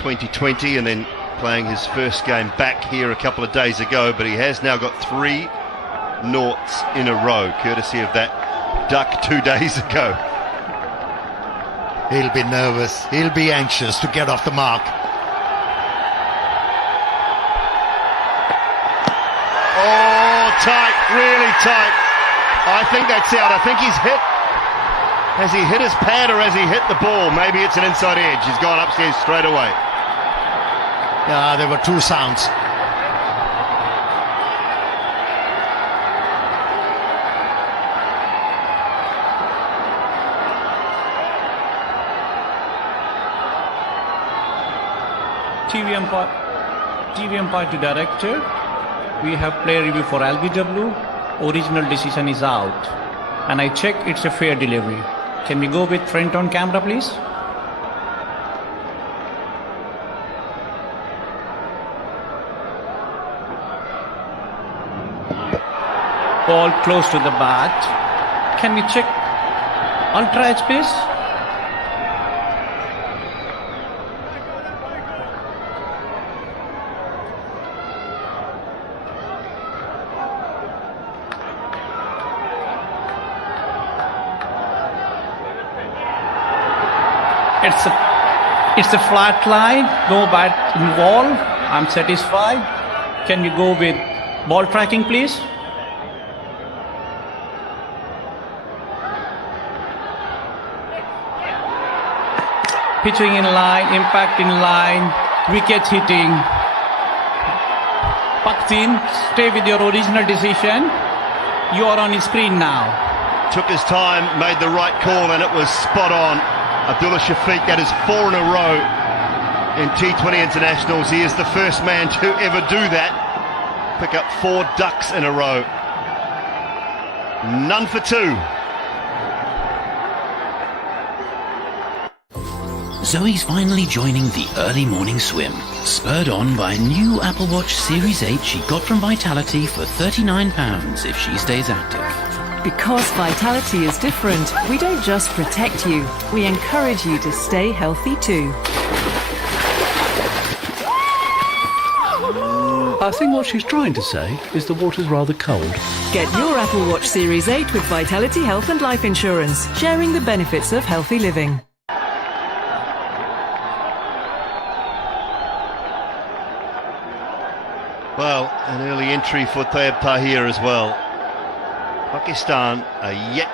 2020 and then playing his first game back here a couple of days ago, but he has now got 3 noughts in a row, courtesy of that duck 2 days ago. He'll be nervous, he'll be anxious to get off the mark. Oh, tight, really tight. I think that's out. I think he's hit. Has he hit his pad or has he hit the ball? Maybe it's an inside edge. He's gone upstairs straight away. Yeah, there were 2 sounds. TV umpire to director. We have player review for LBW. Original decision is out. And I check it's a fair delivery. Can we go with front on camera, please? Ball close to the bat. Can we check ultra edge, please? It's a flat line, no bat involved. I'm satisfied. Can we go with ball tracking, please? Pitching in line, impact in line, wicket hitting. Paktin, stay with your original decision. You are on his screen now. Took his time, made the right call, and it was spot on. Abdullah Shafiq, that is 4 in a row in T20 internationals. He is the first man to ever do that. Pick up 4 ducks in a row. None for 2. Zoe's finally joining the early morning swim, spurred on by a new Apple Watch Series 8 she got from Vitality for £39 if she stays active. Because Vitality is different, we don't just protect you, we encourage you to stay healthy too. I think what she's trying to say is the water's rather cold. Get your Apple Watch Series 8 with Vitality Health and Life Insurance, sharing the benefits of healthy living. Well, an early entry for Tayyab Tahir as well. Pakistan are yet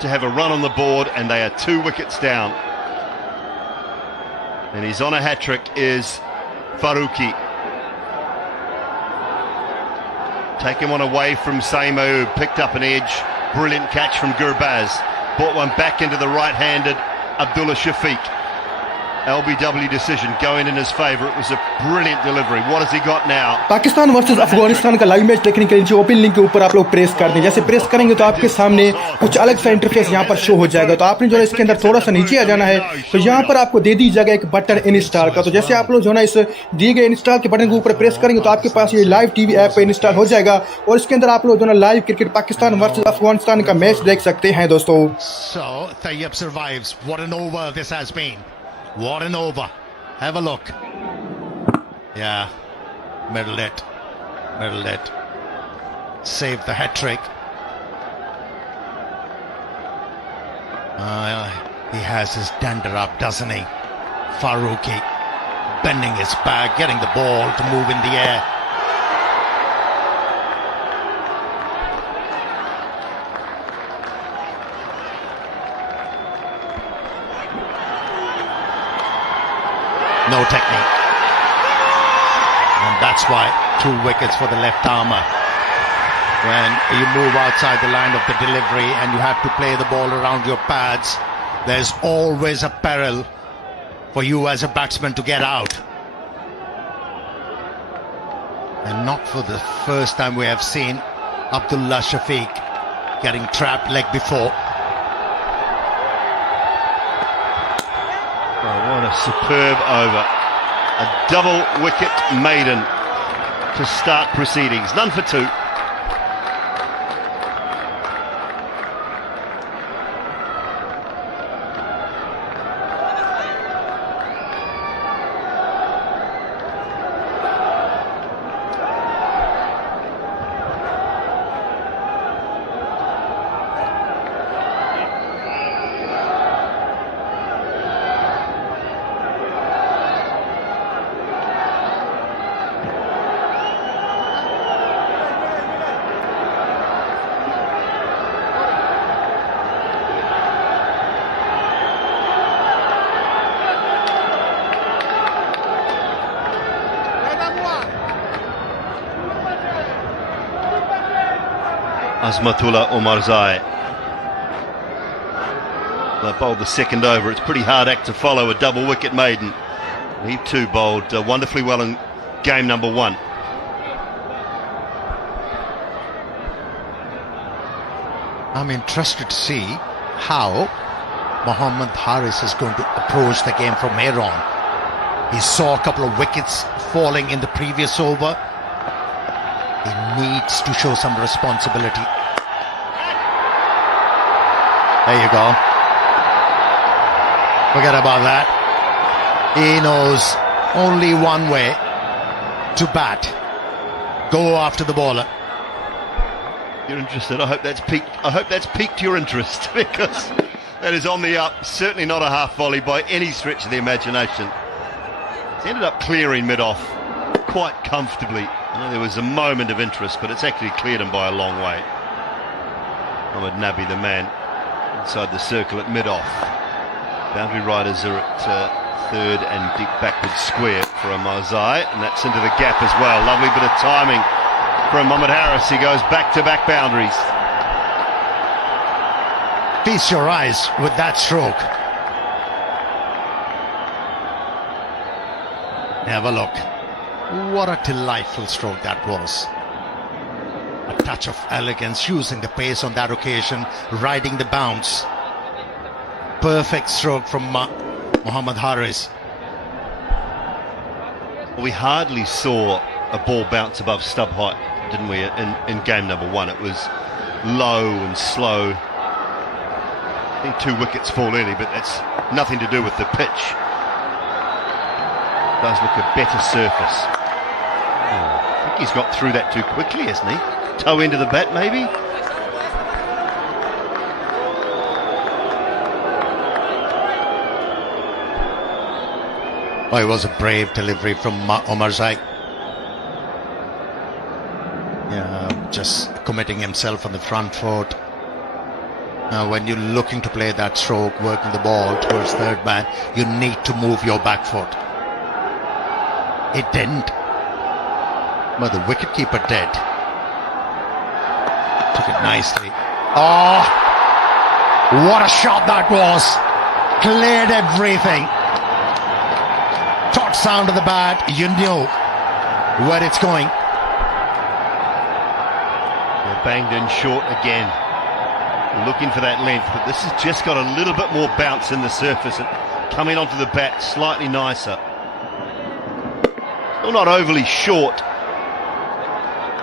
to have a run on the board and they are 2 wickets down. And he's on a hat-trick is Farooqi. Taking one away from Saimo, who picked up an edge. Brilliant catch from Gurbaz. Brought one back into the right-handed Abdullah Shafiq. LBW decision going in his favour. It was a brilliant delivery. What has he got now? Pakistan versus Afghanistan का live match देखने के लिए open link के ऊपर आप लोग press कर दें. जैसे प्रेस करेंगे तो आपके सामने कुछ अलग सा इंटरफेस यहाँ पर शो हो जाएगा. तो आपने जो है इसके अंदर थोड़ा सा नीचे आ जाना है. तो यहाँ पर आपको दे दी जाएगा एक बटन इंस्टॉल का. तो जैसे आप लोग जो है ना इस दिए गए इंस्टॉल के बटन के ऊपर प्रेस करेंगे तो आपके पास ये लाइव टीवी ऐप इंस्टॉल हो जाएगा और इसके अंदर आप लोग जो है live cricket Pakistan versus Afghanistan का मैच देख सकते हैं दोस्तों. So Tayyab survives. What an over this has been. What an over. Have a look. Yeah, middled it. Saved the hat-trick. He has his dander up, doesn't he? Farooqi bending his back, getting the ball to move in the air. No technique. And that's why 2 wickets for the left armour. When you move outside the line of the delivery and you have to play the ball around your pads, there's always a peril for you as a batsman to get out. And not for the first time we have seen Abdullah Shafiq getting trapped leg before. Oh, what a superb over. A double wicket maiden to start proceedings. None for 2. Azmatullah Omarzai. They bowled the second over. It's a pretty hard act to follow, a double wicket maiden. He too bowled wonderfully well in game number 1. I'm interested to see how Mohammad Haris is going to approach the game from here on. He saw a couple of wickets falling in the previous over. He needs to show some responsibility. There you go. Forget about that. He knows only one way to bat. Go after the bowler. You're interested. I hope that's piqued your interest, because that is on the up. Certainly not a half volley by any stretch of the imagination. It's ended up clearing mid-off quite comfortably. I know there was a moment of interest, but it's actually cleared him by a long way. Mohammad Nabi, the man inside the circle at mid-off. Boundary riders are at third and deep backward square for a Marzai, and that's into the gap as well. Lovely bit of timing from Mohammad Haris. He goes back-to-back boundaries. Feast your eyes with that stroke. Have a look. What a delightful stroke that was. A touch of elegance, using the pace on that occasion, riding the bounce. Perfect stroke from Mohammad Haris. We hardly saw a ball bounce above stub height, didn't we, in game number 1? It was low and slow. I think 2 wickets fall early, but that's nothing to do with the pitch. Does look a better surface. I think he's got through that too quickly, hasn't he? Toe into the bat, maybe? Oh, it was a brave delivery from Omarzai. Yeah, just committing himself on the front foot. Now, when you're looking to play that stroke, working the ball towards third man, you need to move your back foot. It didn't. But the wicketkeeper did. Took it nicely. Oh, what a shot that was. Cleared everything. Top sound of the bat, you knew where it's going. They're banged in short again. Looking for that length, but this has just got a little bit more bounce in the surface and coming onto the bat slightly nicer. Still not overly short,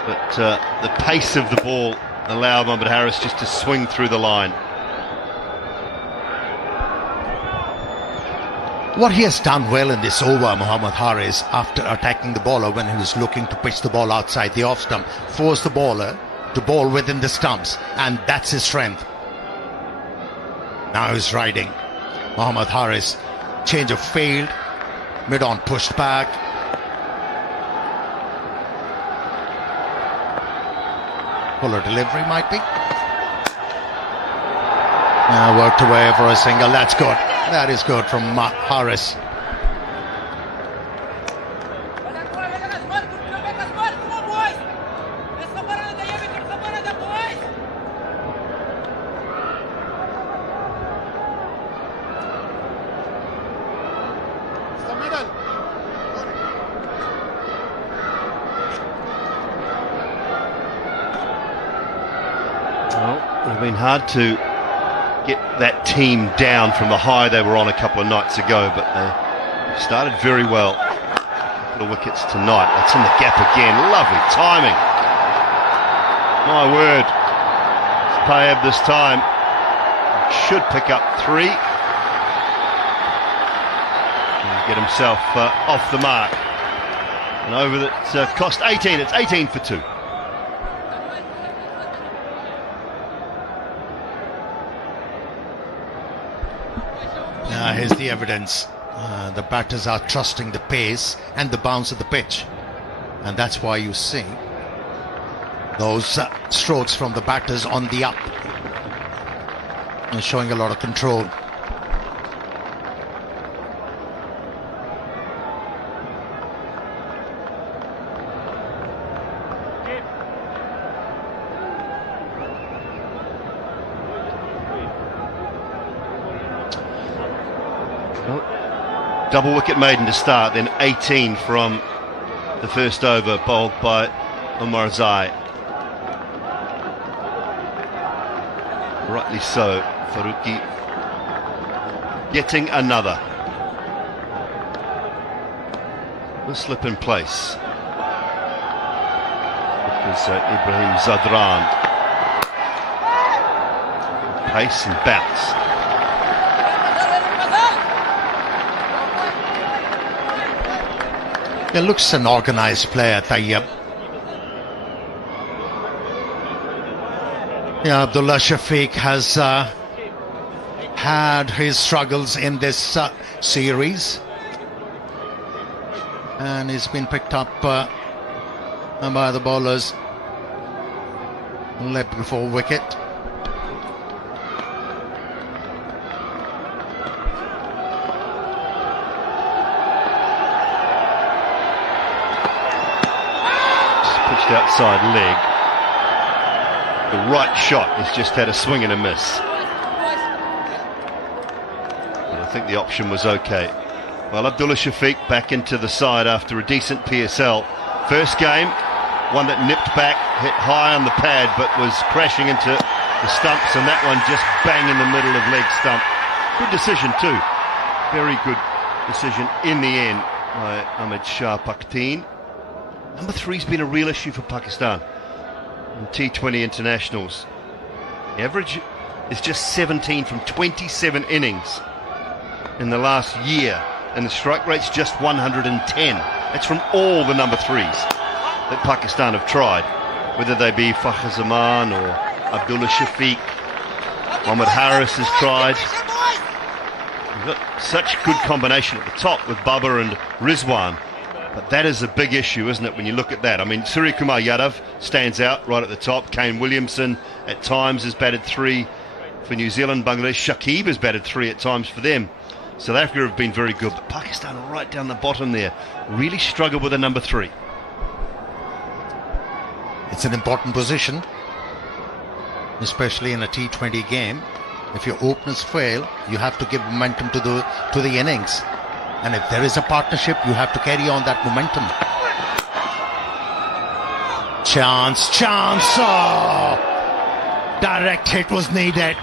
but the pace of the ball allowed Mohammad Haris just to swing through the line. What he has done well in this over, Mohammad Haris, after attacking the bowler when he was looking to pitch the ball outside the off stump, forced the bowler to bowl within the stumps, and that's his strength. Now he's riding. Mohammad Haris, change of field, mid-on pushed back. Fuller delivery might be. Now worked away for a single. That's good. That is good from Haris. Well, it would have been hard to get that team down from the high they were on a couple of nights ago, but they started very well. A couple of wickets tonight. That's in the gap again. Lovely timing. My word. It's Tayeb this time. Should pick up 3. And get himself off the mark. An over that cost 18. It's 18 for 2. Here's the evidence. The batters are trusting the pace and the bounce of the pitch, and that's why you see those strokes from the batters on the up, showing a lot of control. Double wicket maiden to start, then 18 from the first over, bowled by Umar Zai. Rightly so, Faruqi getting another. Will slip in place. Because Ibrahim Zadran. Pace and bounce. He looks an organised player, Tayyab. Yeah, Abdullah Shafiq has had his struggles in this series, and he's been picked up by the bowlers left before wicket. Pitched outside leg. The right shot has just had a swing and a miss. But I think the option was okay. Well, Abdullah Shafiq back into the side after a decent PSL. First game, one that nipped back, hit high on the pad, but was crashing into the stumps, and that one just bang in the middle of leg stump. Good decision too. Very good decision in the end by Ahmed Shah Pakteen. Number 3's been a real issue for Pakistan in T20 internationals. The average is just 17 from 27 innings in the last year, and the strike rate's just 110. That's from all the number 3s that Pakistan have tried, whether they be Fakhar Zaman or Abdullah Shafiq. Mohammad Harris has tried. We've got such good combination at the top with Babar and Rizwan. But that is a big issue, isn't it, when you look at that? I mean, Surya Kumar Yadav stands out right at the top. Kane Williamson at times has batted 3 for New Zealand. Bangladesh, Shakib has batted 3 at times for them. South Africa have been very good, but Pakistan are right down the bottom there. Really struggle with a number 3. It's an important position, especially in a T20 game. If your openers fail, you have to give momentum to the innings. And if there is a partnership, you have to carry on that momentum. Chance. Oh! Direct hit was needed.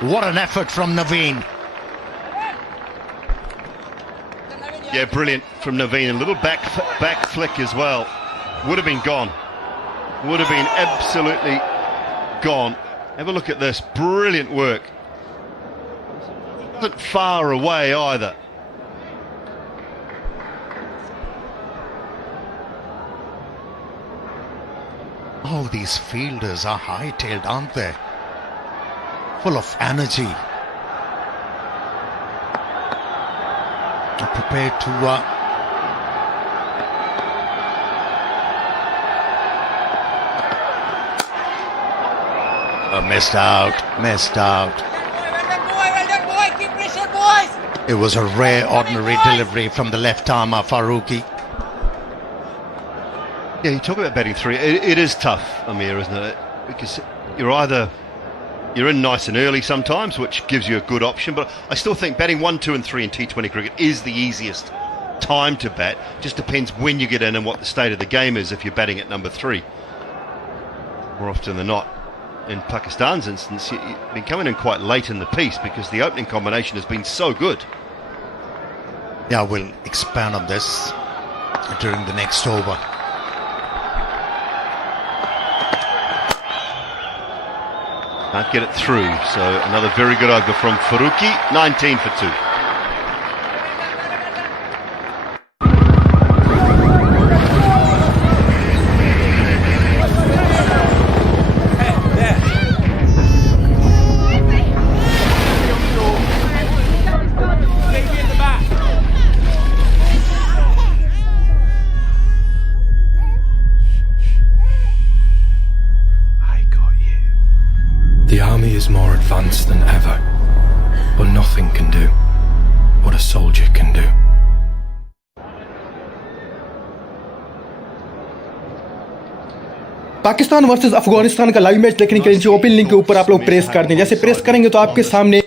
What an effort from Naveen. Yeah, brilliant from Naveen. A little back flick as well. Would have been gone. Would have been absolutely gone. Have a look at this. Brilliant work. Wasn't far away either. All these fielders are high-tailed, aren't they? Full of energy. Prepared to missed out. It was a rare ordinary delivery from the left armer Faruqi. Yeah, you talk about batting 3. It is tough, Amir, isn't it? Because you're in nice and early sometimes, which gives you a good option, but I still think batting 1, 2 and 3 in T20 cricket is the easiest time to bat. Just depends when you get in and what the state of the game is if you're batting at number 3. More often than not, in Pakistan's instance, you've been coming in quite late in the piece because the opening combination has been so good. Yeah, we'll expand on this during the next over. Can't get it through, so another very good over from Faruqi, 19 for 2. The army is more advanced than ever, but nothing can do what a soldier can do. Pakistan versus Afghanistan का live match देखने के लिए नीचे open link के ऊपर आप लोग press कर दें। जैसे प्रेस करेंगे तो आपके सामने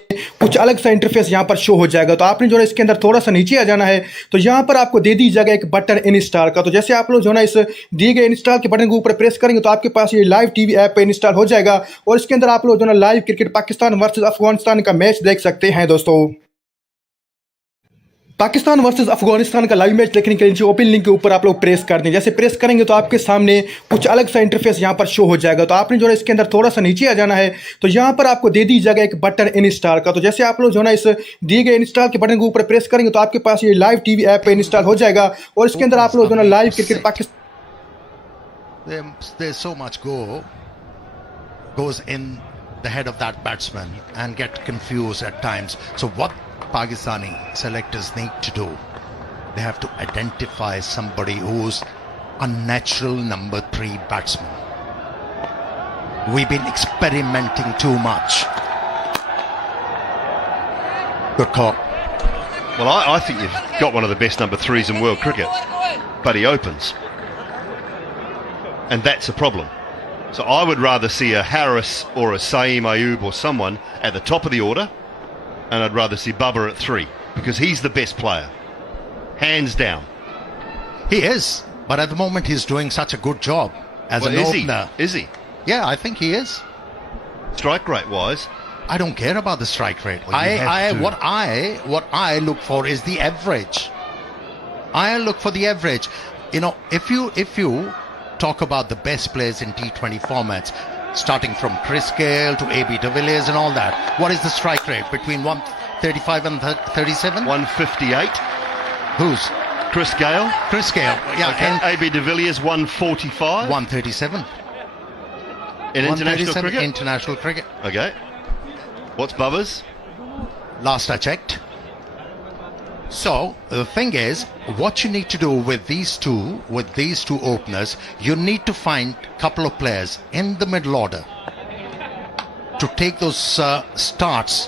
कुछ अलग सा इंटरफेस यहाँ पर शो हो जाएगा। तो आपने जो है इसके अंदर थोड़ा सा नीचे आ जाना है, तो यहाँ पर आपको दे दी जाएगा एक बटन इंस्टॉल का। तो जैसे आप लोग जो है ना इस दिए गए इंस्टॉल के बटन के ऊपर प्रेस करेंगे तो आपके पास ये लाइव टीवी ऐप पे इंस्टॉल हो जाएगा और इसके अंदर आप लोग जो है ना live cricket Pakistan versus Afghanistan का मैच देख सकते हैं। दोस्तों, पाकिस्तान वर्सेस अफगानिस्तान का लाइव मैच देखने के लिए ओपन लिंक के ऊपर आप लोग प्रेस कर दें। जैसे प्रेस करेंगे तो आपके सामने कुछ अलग सा इंटरफेस यहाँ पर शो हो जाएगा। तो आपने जो है इसके अंदर थोड़ा सा नीचे आ जाना है, तो यहाँ पर आपको दे दी जाएगा एक बटन इंस्टॉल का। तो जैसे आप लोग जो है ना इस दिए गए इंस्टॉल के बटन के ऊपर प्रेस करेंगे तो आपके पास ये लाइव टीवी ऐप पे इंस्टॉल हो जाएगा और इसके अंदर आप लोग जो है ना live cricket Pakistan There's so much goes in the head of that batsman and get confused at times. So what Pakistani selectors need to do, they have to identify somebody who's a natural number 3 batsman. We've been experimenting too much. Good call. Well, I think you've got one of the best number 3s in world cricket, but he opens. And that's a problem. So I would rather see a Harris or a Saeem Ayub or someone at the top of the order, and I'd rather see Bubba at 3 because he's the best player, hands down. He is, but at the moment he's doing such a good job as an opener. Is he? Yeah, I think he is. Strike rate wise, I don't care about the strike rate. Well, what I look for is the average. I look for the average. You know, if you talk about the best players in T20 formats, starting from Chris Gale to AB de Villiers and all that, what is the strike rate between 135 and 37? 158. Who's? Chris Gale. Chris Gale. Yeah. Okay. And AB de Villiers 145. 137. In international cricket. International cricket. Okay. What's Bubba's? Last I checked. So the thing is, what you need to do with these two openers, you need to find a couple of players in the middle order to take those starts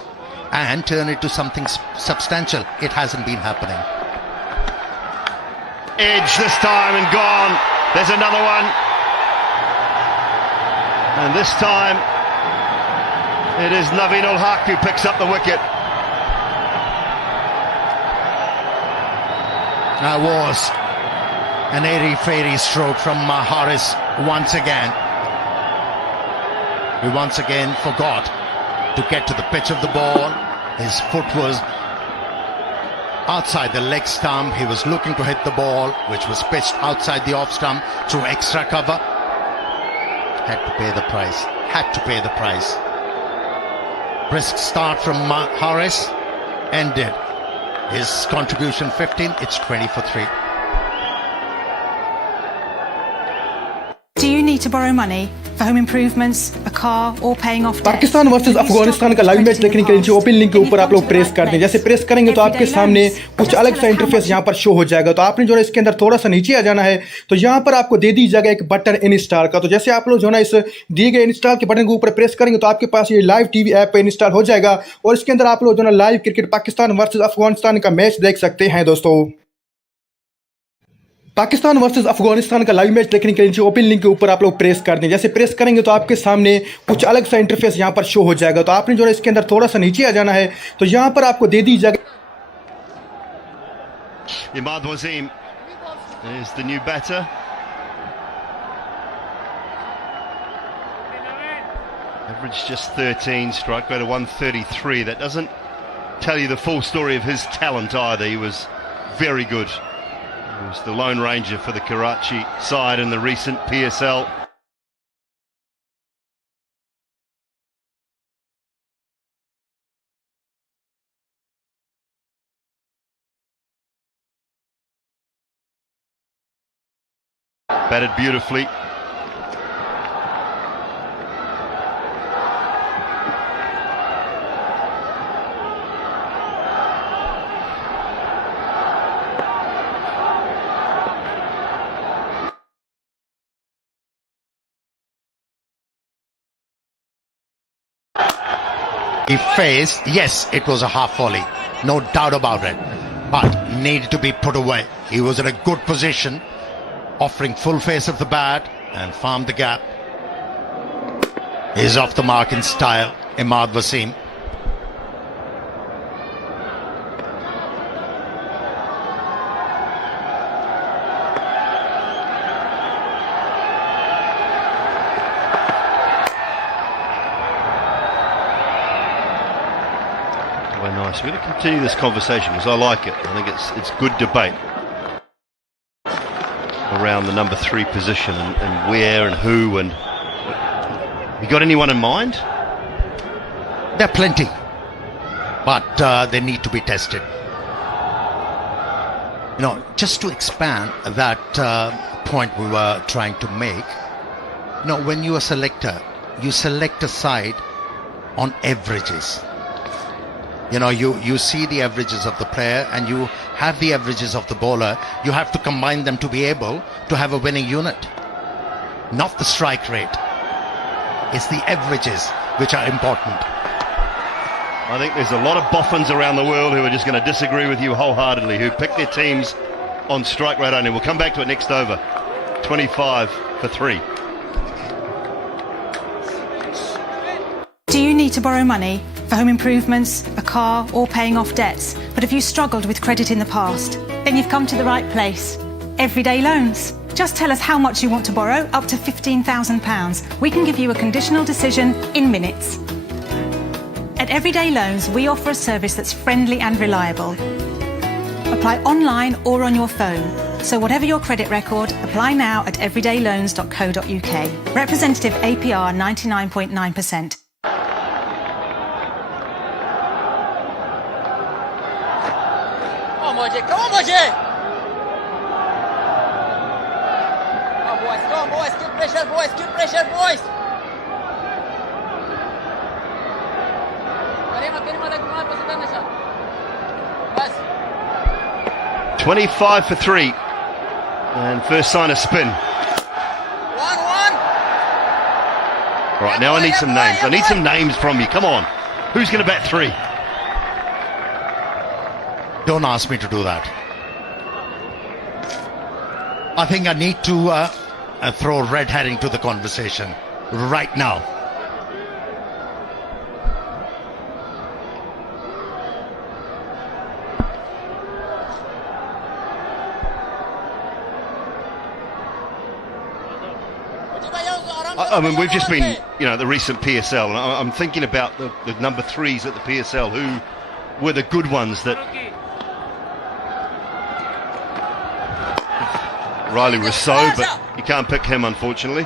and turn it to something substantial. It hasn't been happening. Edge this time and gone. There's another one. And this time it is Naveen ul Haq who picks up the wicket. That was an airy-fairy stroke from Harris once again. He once again forgot to get to the pitch of the ball. His foot was outside the leg stump. He was looking to hit the ball, which was pitched outside the off stump through extra cover. Had to pay the price. Had to pay the price. Brisk start from Harris. Ended. His contribution 15, it's 20 for 3. Do you need to borrow money for home improvements, a car, or paying off debt? Pakistan versus Afghanistan का live match देखने के लिए open link के ऊपर आप लोग press कर दें। जैसे प्रेस करेंगे तो आपके सामने कुछ अलग सा इंटरफेस यहाँ पर शो हो जाएगा। तो आपने जो है इसके अंदर थोड़ा सा नीचे आ जाना है, तो यहाँ पर आपको दे दी जाएगा एक बटन इंस्टॉल का। तो जैसे आप लोग जो है ना इस दिए गए इंस्टॉल के बटन के ऊपर प्रेस करेंगे तो आपके पास ये लाइव टीवी ऐप पे इंस्टॉल हो जाएगा और इसके अंदर आप लोग जो है ना live cricket Pakistan versus Afghanistan का मैच देख सकते हैं। दोस्तों, पाकिस्तान वर्सेस अफगानिस्तान का लाइव मैच देखने के लिए ओपन लिंक के ऊपर आप लोग प्रेस कर दें। जैसे प्रेस करेंगे तो आपके सामने कुछ अलग सा इंटरफेस यहाँ पर शो हो जाएगा। तो आपने जो है इसके अंदर थोड़ा सा नीचे आ जाना है, तो यहाँ पर आपको दे दी जाएगा। Imad Wasim is the new batter. Average just 13, strike rate of 133. That doesn't tell you the full story of his talent either. He was very good. He was the Lone Ranger for the Karachi side in the recent PSL. Batted beautifully. He faced, yes, it was a half volley, no doubt about it, but needed to be put away. He was in a good position, offering full face of the bat and found the gap. He's off the mark in style, Imad Wasim. Nice. We're going to continue this conversation because I like it. I think it's good debate around the number 3 position and where and who. And you got anyone in mind? There are plenty, but they need to be tested. You know, just to expand that point we were trying to make, you know, when you are a selector, you select a side on averages. You know, you see the averages of the player and you have the averages of the bowler. You have to combine them to be able to have a winning unit. Not the strike rate. It's the averages which are important. I think there's a lot of boffins around the world who are just going to disagree with you wholeheartedly, who pick their teams on strike rate only. We'll come back to it next over. 25 for 3. Do you need to borrow money for home improvements, a car, or paying off debts? But have you struggled with credit in the past? Then you've come to the right place. Everyday Loans. Just tell us how much you want to borrow, up to £15,000. We can give you a conditional decision in minutes. At Everyday Loans, we offer a service that's friendly and reliable. Apply online or on your phone. So whatever your credit record, apply now at everydayloans.co.uk. Representative APR 99.9%. Come on, Moji! Come on, boys, keep pressure, boys! Karima, 25 for 3. And first sign of spin. 1-1. Right, now I need some names. I need some names from you. Come on. Who's going to bat 3? Don't ask me to do that. I think I need to throw red herring to the conversation right now. I mean, we've just been, you know, the recent PSL, and I'm thinking about the number 3s at the PSL, who were the good ones that Riley Rousseau, but you can't pick him, unfortunately.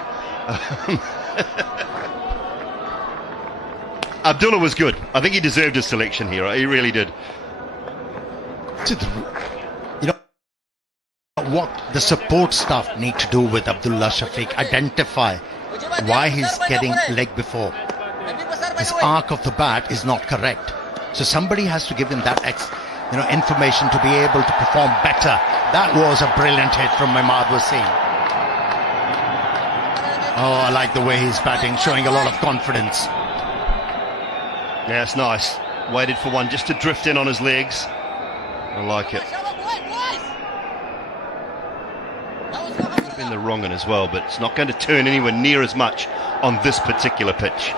Abdullah was good. I think he deserved his selection here. He really did. You know what the support staff need to do with Abdullah Shafiq? Identify why he's getting leg before. His arc of the bat is not correct. So somebody has to give him that information to be able to perform better. That was a brilliant hit from Imad Wasim. Oh, I like the way he's batting, showing a lot of confidence. Yeah, it's nice. Waited for one just to drift in on his legs. I like it. Could have been the wrong one as well, but it's not going to turn anywhere near as much on this particular pitch.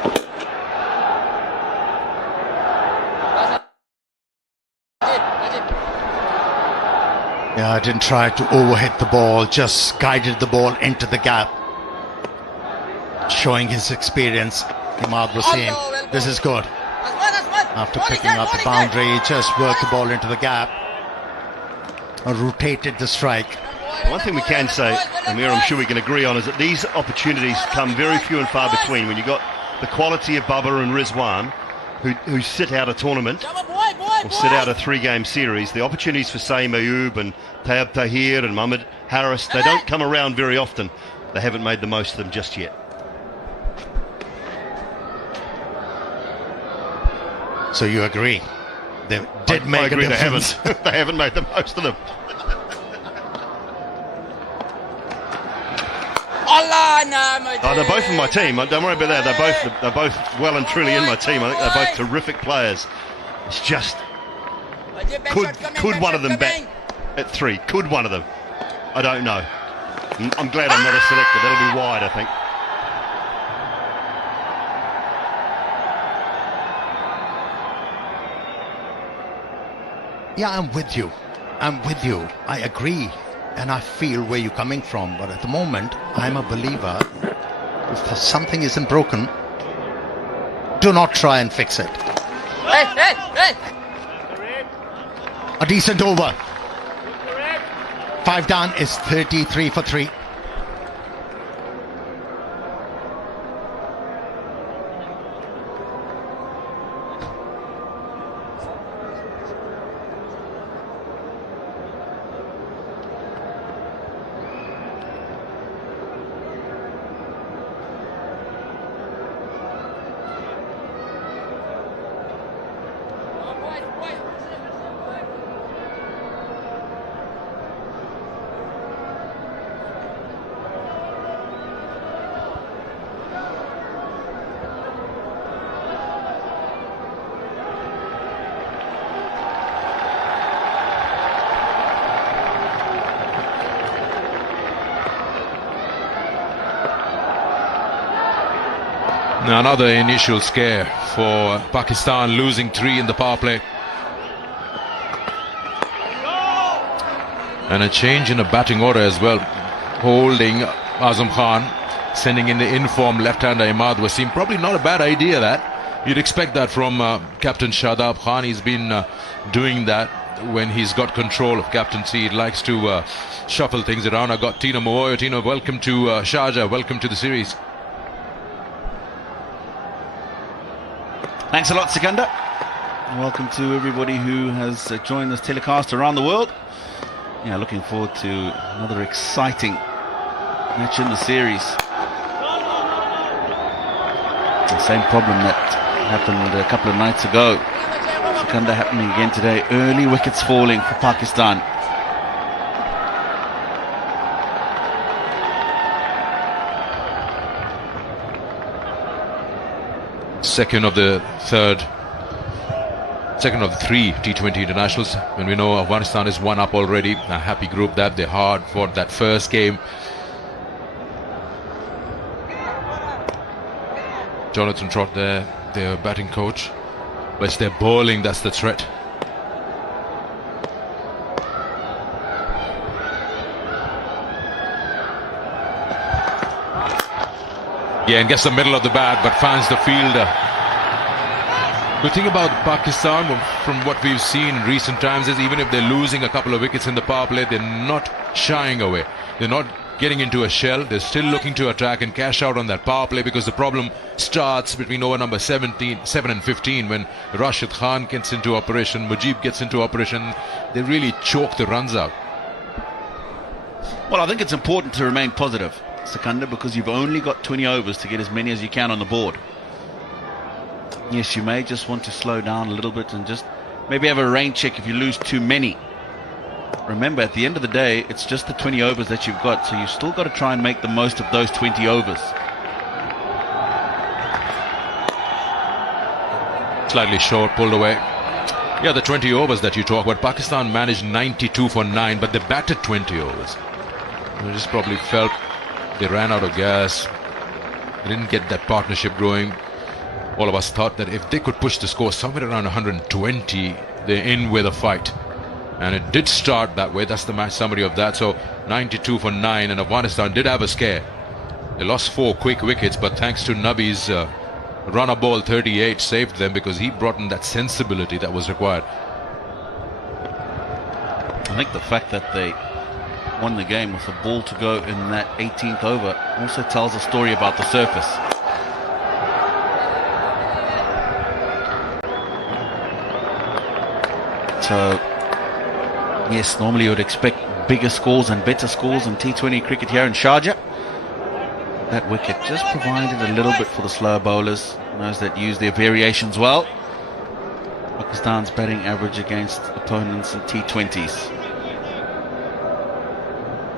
Yeah, I didn't try to overhit the ball, just guided the ball into the gap. Showing his experience, Imad Wasim. This is good. After picking up the boundary, he just worked the ball into the gap. Rotated the strike. One thing we can say, Amir, I'm sure we can agree on, is that these opportunities come very few and far between. When you've got the quality of Bubba and Rizwan, who sit out a tournament, or sit out a 3-game series, the opportunities for Saeem Ayub and Tayyab Tahir and Mohamed Harris, they don't come around very often. They haven't made the most of them just yet. So you agree? They did make a difference. They haven't. They haven't made the most of them. Oh, they're both in my team. Don't worry about that. They're both well and truly in my team. I think they're both terrific players. It's just, could one of them bat at 3? Could one of them? I don't know. I'm glad I'm not a selector. That'll be wide, I think. Yeah, I'm with you. I agree. And I feel where you're coming from. But at the moment, I'm a believer. If something isn't broken, do not try and fix it. A decent over. 5 down is 33 for 3. Now another initial scare for Pakistan, losing 3 in the power play. And a change in a batting order as well, holding Azam Khan, sending in the informed left-hander Imad Wasim. Probably not a bad idea that. You'd expect that from Captain Shadab Khan. He's been doing that when he's got control of captaincy. He likes to shuffle things around. I got Tina Moyo. Tina, welcome to Sharjah. Welcome to the series. Thanks a lot, Sikandar. Welcome to everybody who has joined this telecast around the world. Yeah, looking forward to another exciting match in the series. The same problem that happened a couple of nights ago, Sikandar, happening again today. Early wickets falling for Pakistan. Second of the 3 T20 internationals, when we know Afghanistan is 1 up already. A happy group that they hard fought that first game. Jonathan Trott there, their batting coach, but it's their bowling that's the threat. Yeah, and gets the middle of the bat, but finds the fielder. Good thing about Pakistan, from what we've seen in recent times, is even if they're losing a couple of wickets in the power play, they're not shying away. They're not getting into a shell. They're still looking to attack and cash out on that power play, because the problem starts between over number 7 and 15 when Rashid Khan gets into operation, Mujib gets into operation. They really choke the runs out. Well, I think it's important to remain positive, Sikandar, because you've only got 20 overs to get as many as you can on the board. Yes, you may just want to slow down a little bit and just maybe have a rain check if you lose too many. Remember, at the end of the day, it's just the 20 overs that you've got, so you've still got to try and make the most of those 20 overs. Slightly short, pulled away. Yeah, the 20 overs that you talk about, Pakistan managed 92 for 9, but they batted 20 overs. They just probably felt they ran out of gas. They didn't get that partnership growing. All of us thought that if they could push the score somewhere around 120, they're in with a fight. And it did start that way. That's the match summary of that. So 92 for 9, and Afghanistan did have a scare. They lost 4 quick wickets, but thanks to Nabi's runner ball 38 saved them, because he brought in that sensibility that was required. I think the fact that they won the game with a ball to go in that 18th over also tells a story about the surface. So, yes, normally you would expect bigger scores and better scores in T20 cricket here in Sharjah. That wicket just provided a little bit for the slower bowlers, those that use their variations well. Pakistan's batting average against opponents in T20s.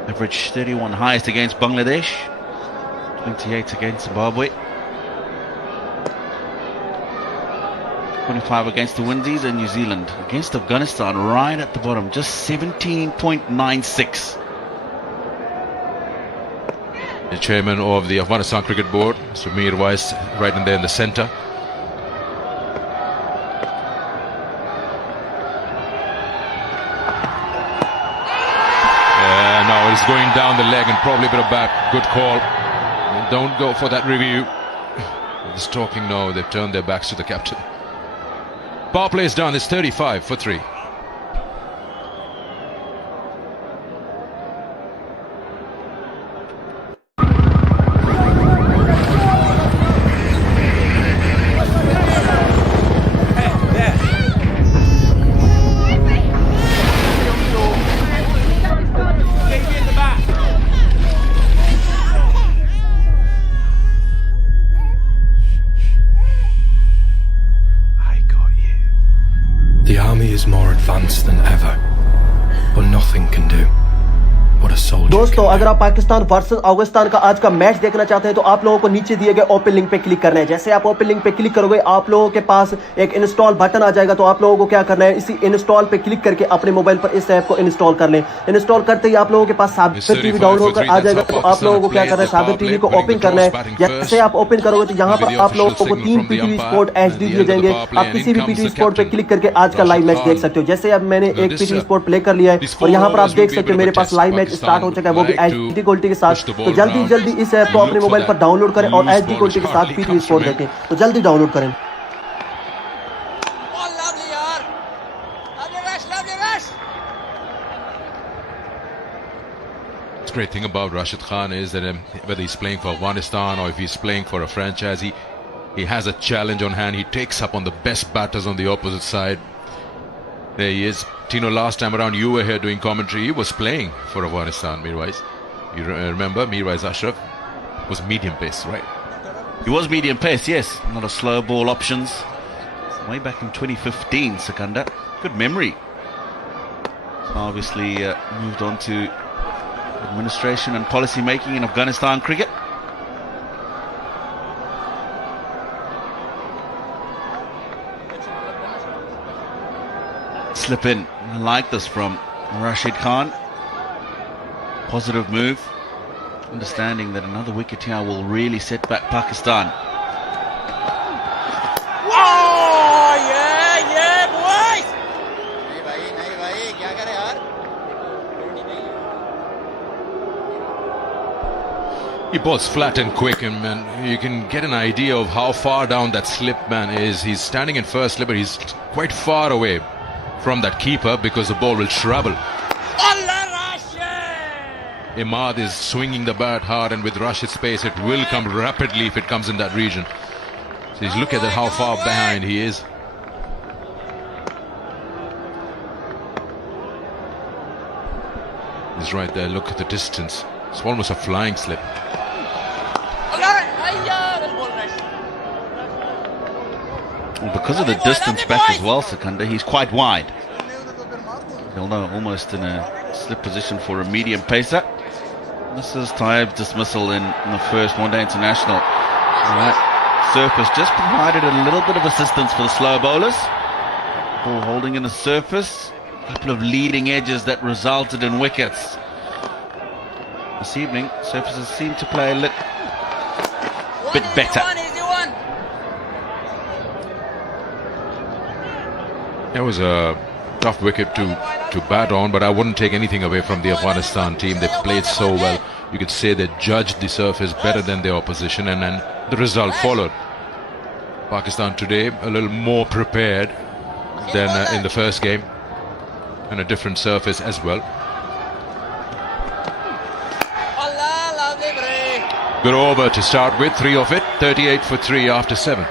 Average 31 highest against Bangladesh, 28 against Zimbabwe, 25 against the Windies, and New Zealand against Afghanistan right at the bottom, just 17.96. The chairman of the Afghanistan Cricket Board, Mr. Mir Weiss, right in there in the center. No, it's going down the leg and probably a bit of back. Good call. Don't go for that review. Just talking, no, they've turned their backs to the captain. Power play is done. It's 35 for 3. दोस्तों अगर आप Pakistan versus Afghanistan का आज का match देखना चाहते हैं तो आप लोगों को नीचे दिए गए ओपन लिंक पे क्लिक करना है। जैसे आप ओपन लिंक पे क्लिक करोगे आप लोगों के पास एक इंस्टॉल बटन आ जाएगा। तो आप लोगों को क्या करना है, इसी इंस्टॉल पे क्लिक करके अपने मोबाइल पर इस ऐप को इंस्टॉल कर लें। इंस्टॉल करते ही आप लोगों के पास साबिर टीवी डाउनलोड कर आ जाएगा। तो आप लोगों को क्या करना है, साबिर टीवी को ओपन करना है। जैसे आप ओपन करोगे तो यहाँ पर आप लोगों को 3 पीटीवी स्पोर्ट HD दिए जाएंगे। आप किसी भी पीटीवी स्पोर्ट पे क्लिक करके आज का लाइव मैच देख सकते हो। जैसे अब मैंने एक पीटीवी स्पोर्ट प्ले कर लिया है और यहाँ पर आप देख सकते हो मेरे पास लाइव मैच स्टार्ट हो चुका है, वो भी HD क्वालिटी के साथ। तो जल्दी इस ऐप को अपने मोबाइल पर डाउनलोड करें और HD क्वालिटी के साथ पीटीवी स्पोर्ट देखें। तो जल्दी डाउनलोड करें। The great thing about Rashid Khan is that whether he's playing for Afghanistan or if he's playing for a franchise, he has a challenge on hand. He takes up on the best batters on the opposite side. There he is. Tino, last time around you were here doing commentary. He was playing for Afghanistan, Mirwais. You remember Mirwais Ashraf was medium pace, right? He was medium pace, yes. A lot of slow ball options. Way back in 2015, Sikandar. Good memory. Obviously moved on to administration and policy making in Afghanistan cricket. Slip in. I like this from Rashid Khan. Positive move. Understanding that another wicket here will really set back Pakistan. Oh, yeah, boys! नहीं भाई, क्या करे यार? He bowls flat and quick, and man, you can get an idea of how far down that slip man is. He's standing in first slip, but he's quite far away from that keeper because the ball will travel. Imad is swinging the bat hard, and with Rashid's pace, it will come rapidly if it comes in that region. So he's look at that, how far behind he is. He's right there. Look at the distance. It's almost a flying slip. Well, because of the distance back as well, Sikandar, he's quite wide. Almost in a slip position for a medium pacer. This is Taib's dismissal in the first one-day international. That surface just provided a little bit of assistance for the slow bowlers. Ball holding in the surface. A couple of leading edges that resulted in wickets. This evening, surfaces seem to play a bit better. That was a tough wicket to bat on, but I wouldn't take anything away from the Afghanistan team. They played so well. You could say they judged the surface better than their opposition, and then the result followed. Pakistan today a little more prepared than in the first game, and a different surface as well. Good over to start with, 3 of it, 38 for 3 after 7.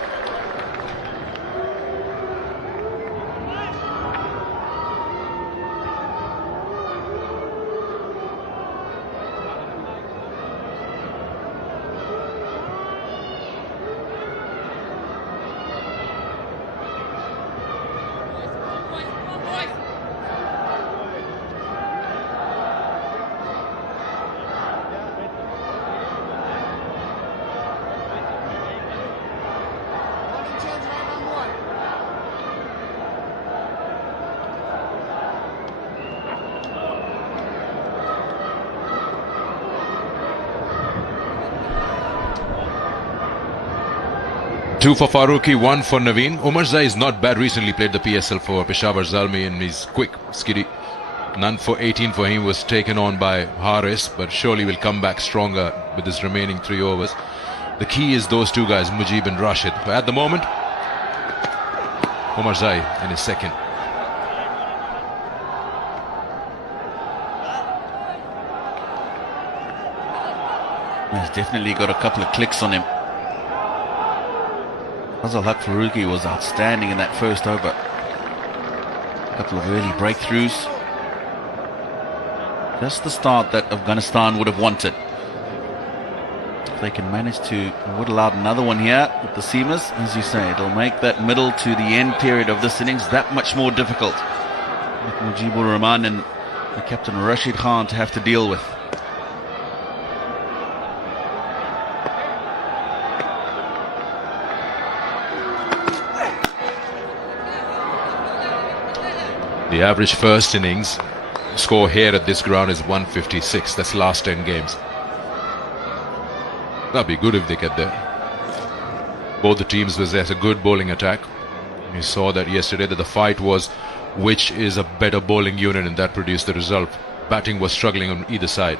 Two for Farooqi, 1 for Naveen. Umar Zai is not bad. Recently played the PSL for Peshawar Zalmi, and he's quick, skiddy. None for 18 for him was taken on by Haris, but surely will come back stronger with his remaining 3 overs. The key is those two guys, Mujib and Rashid. But at the moment, Umar Zai in his second. He's definitely got a couple of clicks on him. Fazal Haq Farooqi was outstanding in that first over. A couple of early breakthroughs. Just the start that Afghanistan would have wanted. If they can manage to whittle out another one here with the seamers, as you say, it'll make that middle to the end period of this innings that much more difficult. With Mujibur Rahman and the captain Rashid Khan to have to deal with. The average first innings score here at this ground is 156. That's last 10 games. That'd be good if they get there. Both the teams possess a good bowling attack. You saw that yesterday, that the fight was which is a better bowling unit, and that produced the result. Batting was struggling on either side.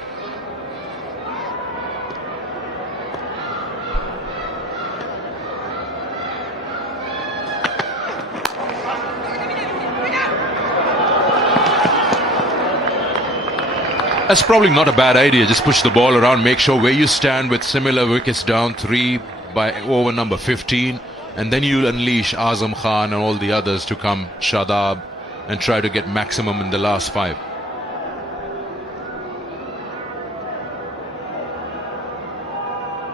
That's probably not a bad idea. Just push the ball around, make sure where you stand with similar wickets down 3 by over number 15, and then you unleash Azam Khan and all the others to come Shadab and try to get maximum in the last 5.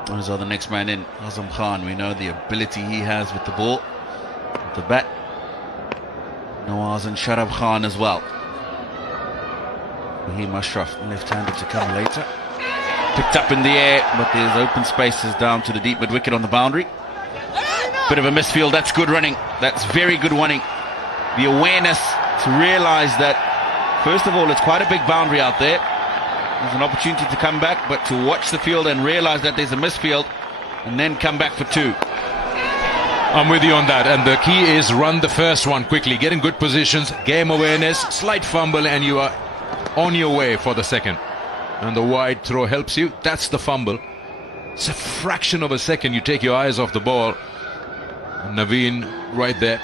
Those are the next man in, Azam Khan. We know the ability he has with the ball, with the bat. Nawaz and Sharaf Khan as well. Raheem Ashraf, left-handed, to come later. Picked up in the air, but there's open spaces down to the deep mid-wicket on the boundary. Bit of a misfield. That's good running. That's very good running. The awareness to realise that, first of all, it's quite a big boundary out there. There's an opportunity to come back, but to watch the field and realise that there's a misfield and then come back for 2. I'm with you on that, and the key is run the first one quickly, get in good positions, game awareness, slight fumble, and you are on your way for the second. And the wide throw helps you. That's the fumble. It's a fraction of a second you take your eyes off the ball. Naveen right there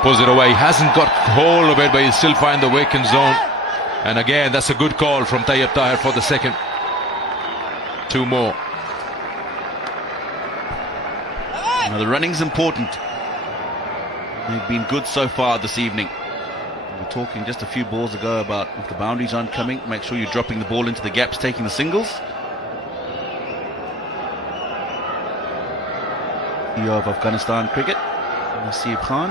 pulls it away. He hasn't got hold of it, but he still find the vacant zone. And again, that's a good call from Tayyab Tahir for the second. 2 more. Now the running's important. They've been good so far this evening. We were talking just a few balls ago about if the boundaries aren't coming, make sure you're dropping the ball into the gaps, taking the singles. CEO of Afghanistan cricket, Nasib Khan.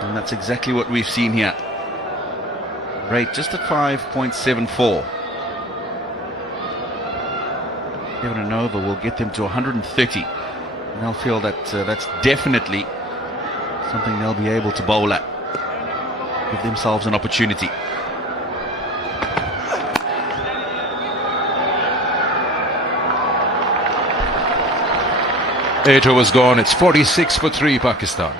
And that's exactly what we've seen here. Rate just at 5.74. Given an over will get them to 130. And they'll feel that that's definitely something they'll be able to bowl at. Give themselves an opportunity. Eight overs gone. It's 46 for 3 Pakistan.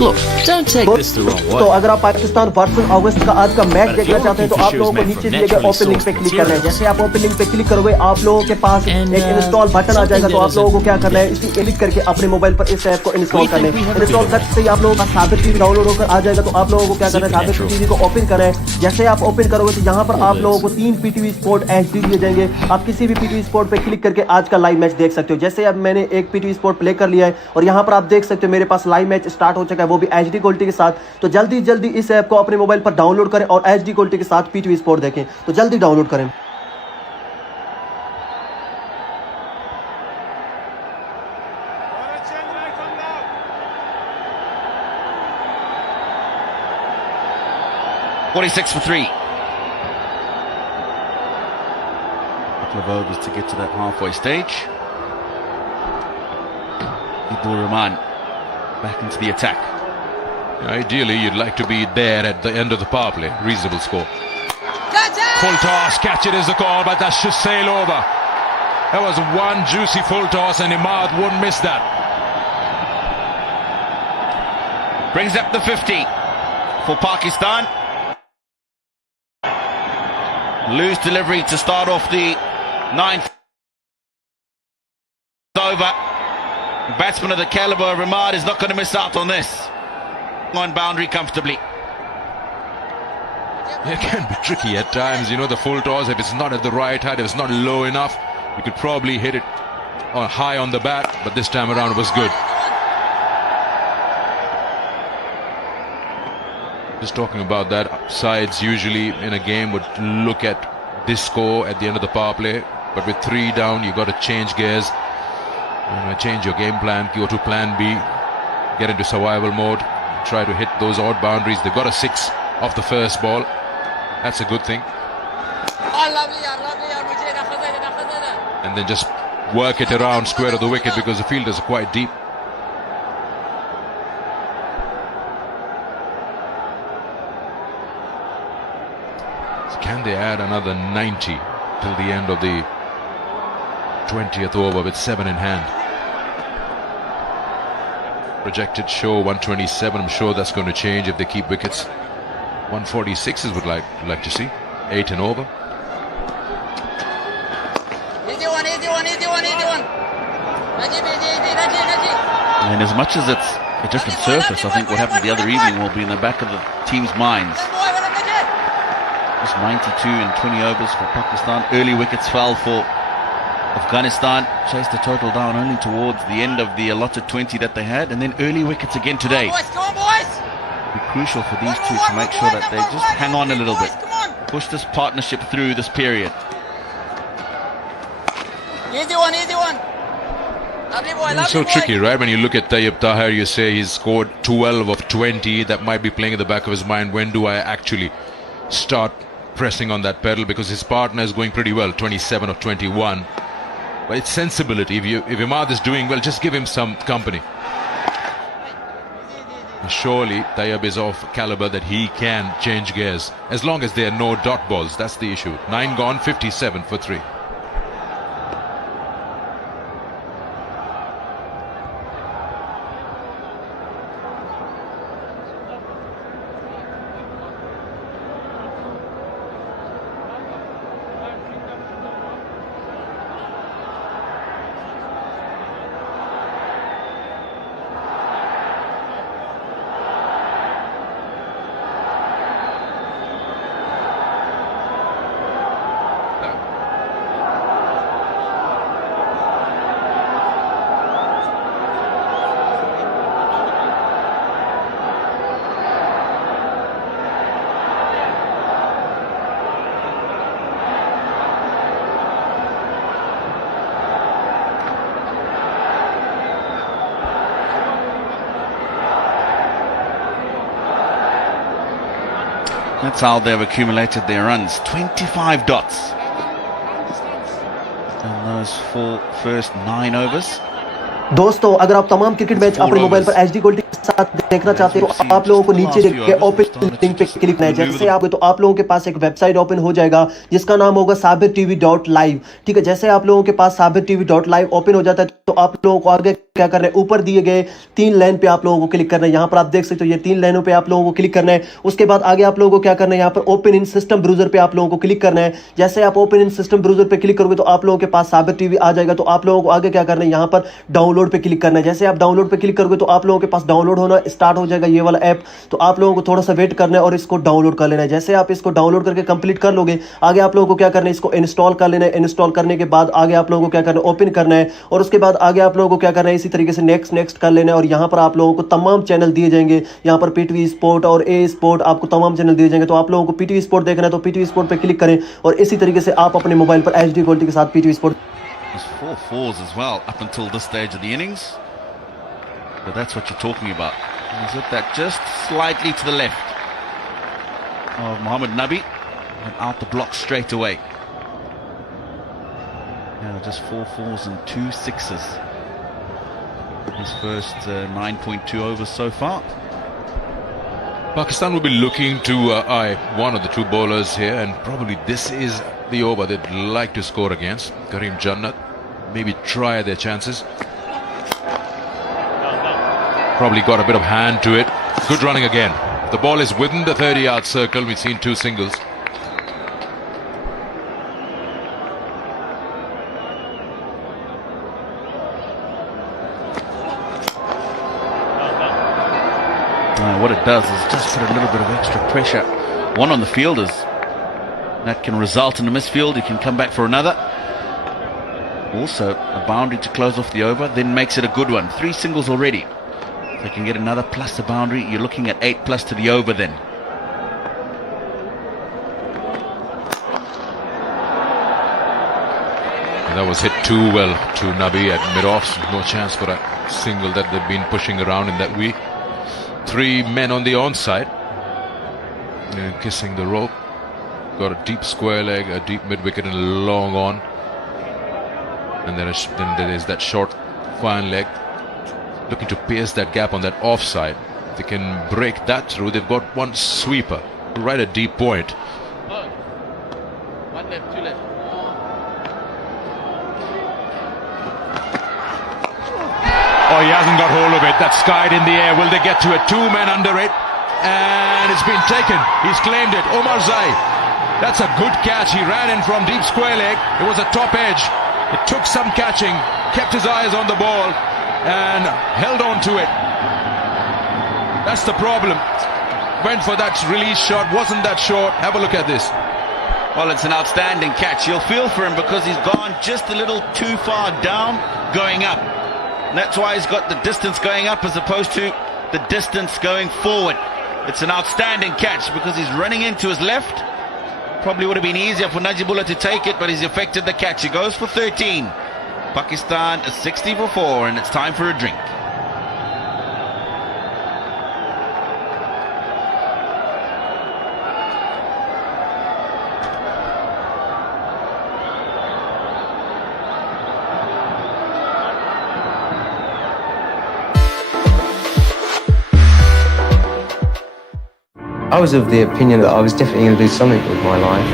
Look, don't take this the wrong way. तो अगर आप Pakistan versus अगस्त का आज का match देखना चाहते हैं तो आप लोगों को नीचे दिए गए ओपन लिंक पे क्लिक करना है। जैसे आप ओपन लिंक पे क्लिक करोगे आप लोगों के पास एक इंस्टॉल बटन आ जाएगा। तो आप लोगों को क्या करना है, इसी क्लिक करके अपने मोबाइल पर इस ऐप को इंस्टॉल करना है। इंस्टॉल करते ही आप लोगों का साबित टीवी डाउनलोड होकर आ जाएगा। तो आप लोगों को क्या करना है, साबित टीवी को ओपन करना है। जैसे आप ओपन करोगे तो यहाँ पर आप लोगों को 3 पीटीवी स्पोर्ट HD दिए जाएंगे। आप किसी भी पीटीवी स्पोर्ट पे क्लिक करके आज का लाइव मैच देख सकते हो। जैसे अब मैंने एक पीटीवी स्पोर्ट प्ले कर लिया है और यहाँ पर आप देख सकते हो मेरे पास लाइव मैच स्टार्ट हो चुका है, वो भी HD क्वालिटी के साथ। तो जल्दी इस ऐप को अपने मोबाइल पर डाउनलोड करें और HD क्वालिटी के साथ पीटीवी स्पोर्ट देखें। तो जल्दी डाउनलोड करें। (46 for 3). Couple of overs to get to that halfway stage. Abdul Rahman back into the attack. Ideally, you'd like to be there at the end of the power play. Reasonable score. Full toss, catch it is the call, but that should sail over. That was one juicy full toss, and Imad wouldn't miss that. Brings up the 50 for Pakistan. Loose delivery to start off the 9th over. The batsman of the caliber of Imad is not going to miss out on this. On boundary comfortably. It can be tricky at times, you know, the full toss. If it's not at the right height, if it's not low enough, you could probably hit it high on the bat, but this time around it was good. Just talking about that, sides usually in a game would look at this score at the end of the power play, but with 3 down, you got to change gears, change your game plan, go to plan B, get into survival mode, try to hit those odd boundaries. They've got a 6 off the first ball. That's a good thing. And then just work it around square of the wicket because the fielders are quite deep. So can they add another 90 till the end of the 20th over with 7 in hand? Projected show 127. I'm sure that's going to change if they keep wickets. 146s would like to see 8 and over. Easy one. And as much as it's a different surface, I think what happened the other evening will be in the back of the team's minds. Just 92 in 20 overs for Pakistan. Early wickets fell for Afghanistan, chased the total down only towards the end of the allotted 20 that they had, and then early wickets again today. It'll be crucial for these two to make sure that they just hang on a little bit, push this partnership through this period. Easy one. It's so tricky, right? When you look at Tayyip Tahir, you say he's scored 12 of 20. That might be playing at the back of his mind. When do I actually start pressing on that pedal? Because his partner is going pretty well, 27 of 21. But it's sensibility. If Imad is doing well, just give him some company. And surely Tayyip is of caliber that he can change gears, as long as there are no dot balls. That's the issue. 9 gone, 57 for 3. That's how they've accumulated their runs. 25 dots in those first 9 overs. दोस्तों अगर आप तमाम cricket match अपने mobile पर HD quality के साथ देखना चाहते हो तो आप लोगों को नीचे के ओपन लिंक पे क्लिक करना है। जैसे आप तो आप लोगों के पास एक वेबसाइट ओपन हो जाएगा जिसका नाम होगा sabirtv.live। ठीक है, जैसे आप लोगों के पास sabirtv.live ओपन हो जाता है तो आप लोगों को आगे क्या करना है, ऊपर दिए गए 3 लाइन पे आप लोगों को क्लिक करना है। यहाँ पर आप देख सकते हो ये 3 लाइनों पे आप लोगों को क्लिक करना है। उसके बाद आगे आप लोगों को क्या करना है, यहाँ पर ओपन इन सिस्टम ब्राउजर पे आप लोगों को क्लिक करना है। जैसे आप ओपन इन सिस्टम ब्राउजर पे क्लिक करोगे तो आप लोगों के पास साबिर टीवी आ जाएगा। तो आप लोगों को आगे क्या करना है, यहाँ पर डाउनलोड पे क्लिक करना है। जैसे आप डाउनलोड पे क्लिक करोगे तो आप लोगों के पास डाउनलोड होना स्टार्ट हो जाएगा ये वाला ऐप। तो आप लोगों को थोड़ा सा वेट करना है और इसको डाउनलोड कर लेना है। जैसे आप इसको डाउनलोड करके कंप्लीट कर लोगे, आगे आप लोगों को क्या करना है, इसको इंस्टॉल कर लेना है। इंस्टॉल करने के बाद आगे आप लोगों को क्या करना है, ओपन करना है और उसके बाद आगे आप लोगों को क्या करना है, इसी तरीके से नेक्स्ट कर लेना है। और यहाँ पर आप लोगों को तमाम चैनल दिए जाएंगे। यहाँ पर पीटीवी स्पोर्ट और ए स्पोर्ट आपको तमाम चैनल दिए जाएंगे। तो आप लोगों को पीटीवी स्पोर्ट देखना है तो पीटीवी स्पोर्ट पे क्लिक करें और इसी तरीके से आप अपने मोबाइल पर एचडी क्वालिटी के साथ PTV sport. 4 fours as well up until this stage of the innings. But that's what you're talking about. He's hit that just slightly to the left of Mohammad Nabi and out the block straight away. Now just 4 fours and 2 sixes. His first 9.2 overs so far. Pakistan will be looking to eye one of the 2 bowlers here, and probably this is the over they'd like to score against. Kareem Jannat, maybe try their chances. Probably got a bit of hand to it. Good running again. The ball is within the 30-yard circle. We've seen 2 singles. What it does is just put a little bit of extra pressure, one on the fielders. That can result in a misfield. You can come back for another. Also a boundary to close off the over, then makes it a good one. 3 singles already. They can get another plus the boundary. You're looking at 8 plus to the over then. And that was hit too well to Nabi at mid-off. No chance for a single that they've been pushing around in that way. 3 men on the onside, kissing the rope. got a deep square leg, a deep mid-wicket and a long on. And then there is that short fine leg, looking to pierce that gap on that offside. If they can break that through, they've got one sweeper right at deep point. One left, two left. Oh, he hasn't got hold of it. That's skied in the air. Will they get to it? Two men under it. And it's been taken. He's claimed it. Omar Zai. That's a good catch. He ran in from deep square leg. It was a top edge. It took some catching. Kept his eyes on the ball. And held on to it. That's the problem. Went for that release shot. Wasn't that short. Have a look at this. Well, it's an outstanding catch. You'll feel for him because he's gone just a little too far down, going up. And that's why he's got the distance going up as opposed to the distance going forward. It's an outstanding catch because he's running into his left. Probably would have been easier for Najibullah to take it, but he's effected the catch. He goes for 13. Pakistan is 60 for 4, and it's time for a drink. I was of the opinion that I was definitely going to do something with my life.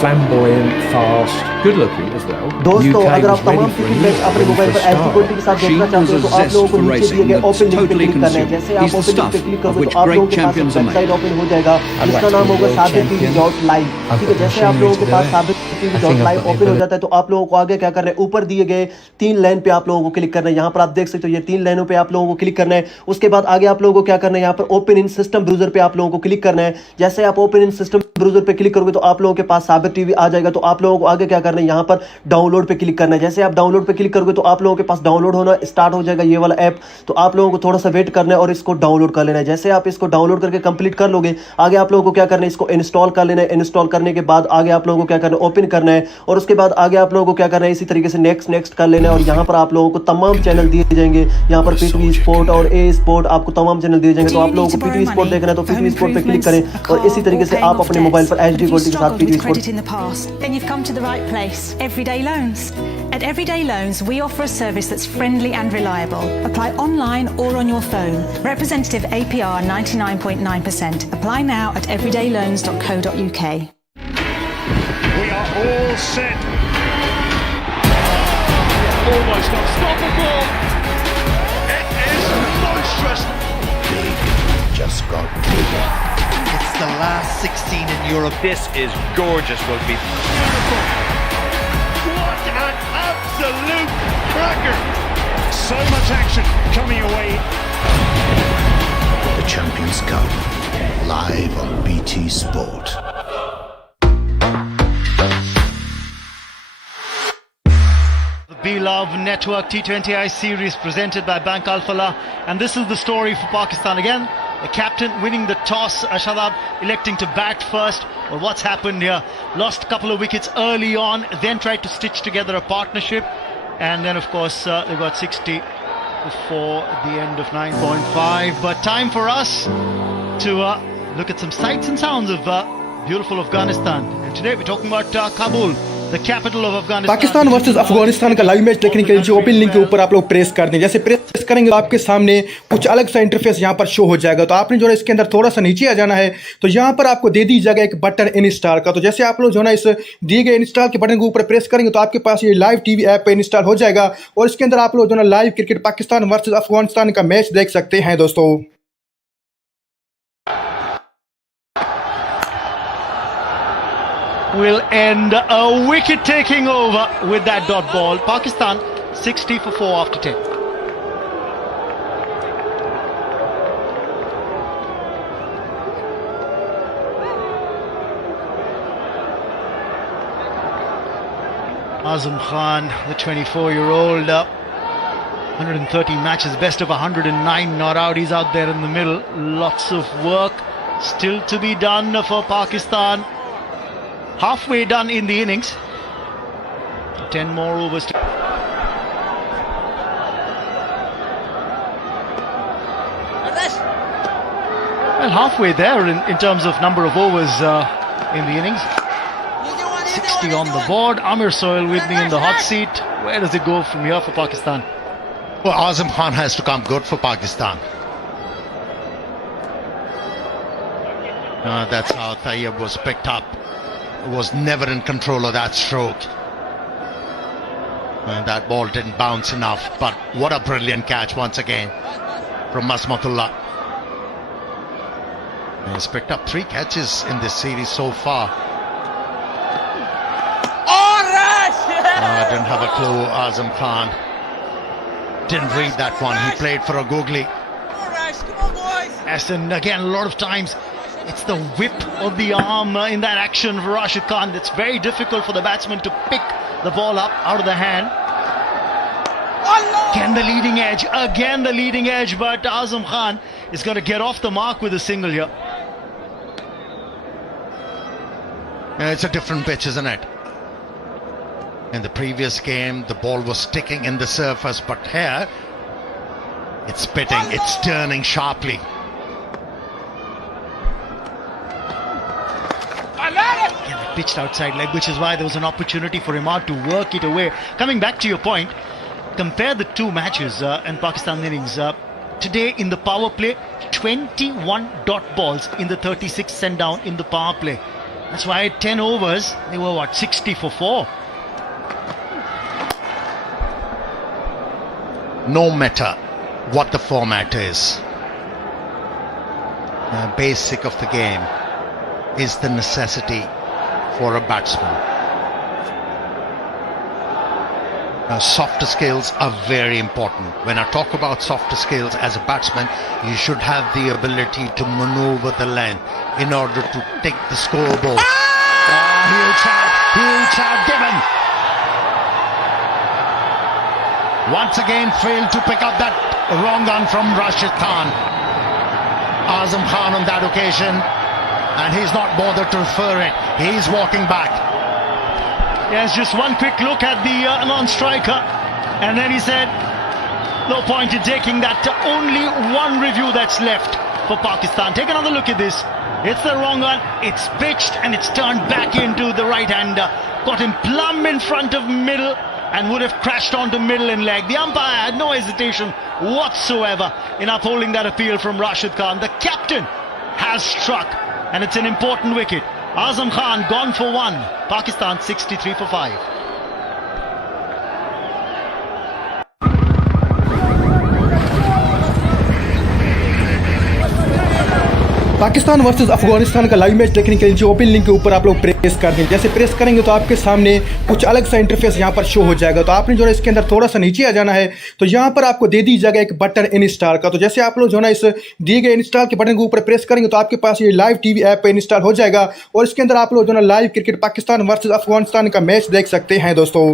Flamboyant, fast, good looking as well. दोस्तों अगर आप तमाम cricket match अपने mobile पर HD के साथ देखना चाहते हो तो आप लोगों को नीचे दिए गए ओपन लिंक पे क्लिक करना है। जैसे आप ओपन लिंक पे क्लिक करोगे तो आप लोगों के पास वेबसाइट ओपन हो जाएगा जिसका नाम होगा sabit.tv.live। ठीक है, जैसे आप लोगों के पास sabit.tv.live ओपन हो जाता है तो आप लोगों को आगे क्या करना है, ऊपर दिए गए 3 लाइन पे आप लोगों को क्लिक करना है। यहाँ पर आप देख सकते हो ये 3 लाइनों पे आप लोगों को क्लिक करना है। उसके बाद आगे आप लोगों को क्या करना है, यहाँ पर ओपन इन सिस्टम ब्राउजर पे आप लोगों को क्लिक करना है। जैसे आप ओपन इन सिस्टम ब्राउजर पे क्लिक करोगे तो आप लोगों के पास साबित टीवी आ जाएगा। तो आप लोगों को आगे क्या करना है, यहाँ पर डाउनलोड पे क्लिक करना है। जैसे आप डाउनलोड पे क्लिक करोगे तो आप लोगों के पास डाउनलोड होना स्टार्ट हो जाएगा ये वाला ऐप। तो आप लोगों को थोड़ा सा वेट करना है और इसको डाउनलोड कर लेना है। जैसे आप इसको डाउनलोड करके कंप्लीट कर लोगे आगे आप लोगों को क्या करना है, इसको इंस्टॉल कर लेना है। इंस्टॉल करने के बाद आगे आप लोगों को क्या करना है, ओपन करना है और उसके बाद आगे आप लोगों को क्या करना है, इसी तरीके से नेक्स्ट कर लेना है। और यहाँ पर आप लोगों को तमाम चैनल दिए जाएंगे। यहाँ पर पीटीवी स्पोर्ट और ए स्पोर्ट आपको तमाम चैनल दिए जाएंगे। तो आप लोगों को पीटीवी स्पोर्ट देखना है तो पीटीवी स्पोर्ट पे क्लिक करें और इसी तरीके से आप अपने मोबाइल पर एचडी क्वालिटी के साथ PTV sport. Everyday Loans. At Everyday Loans, we offer a service that's friendly and reliable. Apply online or on your phone. Representative APR 99.9%. Apply now at everydayloans.co.uk. We are all set. Almost unstoppable. It is monstrous. Big just got bigger. It's the last 16 in Europe. This is gorgeous rugby. Beautiful. What an absolute cracker! So much action coming away. The Champions Cup, live on BT Sport. The Beloved Network T20I series presented by Bank Al Falah, and this is the story for Pakistan again. The captain winning the toss, Shadab electing to bat first. Well, what's happened here? Lost a couple of wickets early on, then tried to stitch together a partnership, and then of course they got 60 before the end of 9.5. But time for us to look at some sights and sounds of beautiful Afghanistan. And today we're talking about Kabul, the capital of Afghanistan. Pakistan versus Afghanistan का live match देखने के लिए open link के ऊपर आप लोग press कर दें। जैसे प्रेस करेंगे तो आपके सामने कुछ अलग सा इंटरफेस यहाँ पर शो हो जाएगा। तो आपने जो है इसके अंदर थोड़ा सा नीचे आ जाना है तो यहाँ पर आपको दे दी जाएगा एक बटन इंस्टॉल का। तो जैसे आप लोग जो है ना इस दिए गए इंस्टॉल के बटन के ऊपर प्रेस करेंगे तो आपके पास ये लाइव टीवी ऐप पे इंस्टॉल हो जाएगा और इसके अंदर आप लोग जो है ना live cricket Pakistan versus Afghanistan का मैच देख सकते हैं दोस्तों। Will end a wicket taking over with that dot ball. Pakistan 60 for 4 after 10. Azam Khan, the 24-year-old, 130 matches, best of 109 not out. He's out there in the middle. Lots of work still to be done for Pakistan. Halfway done in the innings. 10 more overs to... Well, halfway there in terms of number of overs in the innings. 60 on the board. Amir Sohail with me in the hot seat. Where does it go from here for Pakistan? Well, Azam Khan has to come good for Pakistan. That's how Tayyab was picked up. Was never in control of that stroke. And that ball didn't bounce enough. But what a brilliant catch once again from Masmatullah. He's picked up 3 catches in this series so far. I didn't have a clue. Azam Khan didn't read that one. He played for a googly. Yes, and again, a lot of times it's the whip of the arm in that action for Rashid Khan. It's very difficult for the batsman to pick the ball up out of the hand. Again the leading edge, but Azam Khan is going to get off the mark with a single here. Yeah, it's a different pitch, isn't it? In the previous game, the ball was sticking in the surface, but here, it's spitting, it's turning sharply. Yeah, pitched outside leg, which is why there was an opportunity for Imad to work it away. Coming back to your point, compare the 2 matches in Pakistan innings. Today in the power play, 21 dot balls in the 36 sent down in the power play. That's why 10 overs, they were 60 for 4. No matter what the format is, the basic of the game is the necessity for a batsman. Softer skills are very important. When I talk about softer skills as a batsman, you should have the ability to maneuver the length in order to take the scoreboard. Huge shot given. Once again failed to pick up that wrong run from Rashid Khan. Azam Khan on that occasion, and he's not bothered to refer it. He's walking back. Yes, just one quick look at the non-striker, and then he said, no point in taking that. Only one review that's left for Pakistan. Take another look at this. It's the wrong one. It's pitched and it's turned back into the right-hander. Got him plumb in front of middle and would have crashed onto middle and leg. The umpire had no hesitation whatsoever in upholding that appeal from Rashid Khan. The captain has struck, and it's an important wicket. Azam Khan gone for 1. Pakistan 63 for 5. Pakistan versus Afghanistan का live match देखने के लिए open link के ऊपर आप लोग press कर दें। जैसे प्रेस करेंगे तो आपके सामने कुछ अलग सा इंटरफेस यहाँ पर शो हो जाएगा। तो आपने जो है इसके अंदर थोड़ा सा नीचे आ जाना है, तो यहाँ पर आपको दे दी जाएगा एक बटन इंस्टॉल का। तो जैसे आप लोग जो है इस दिए गए इंस्टॉल के बटन के ऊपर प्रेस करेंगे तो आपके पास ये लाइव टीवी ऐप इंस्टॉल हो जाएगा और इसके अंदर आप लोग जो है live cricket Pakistan versus Afghanistan का मैच देख सकते हैं दोस्तों।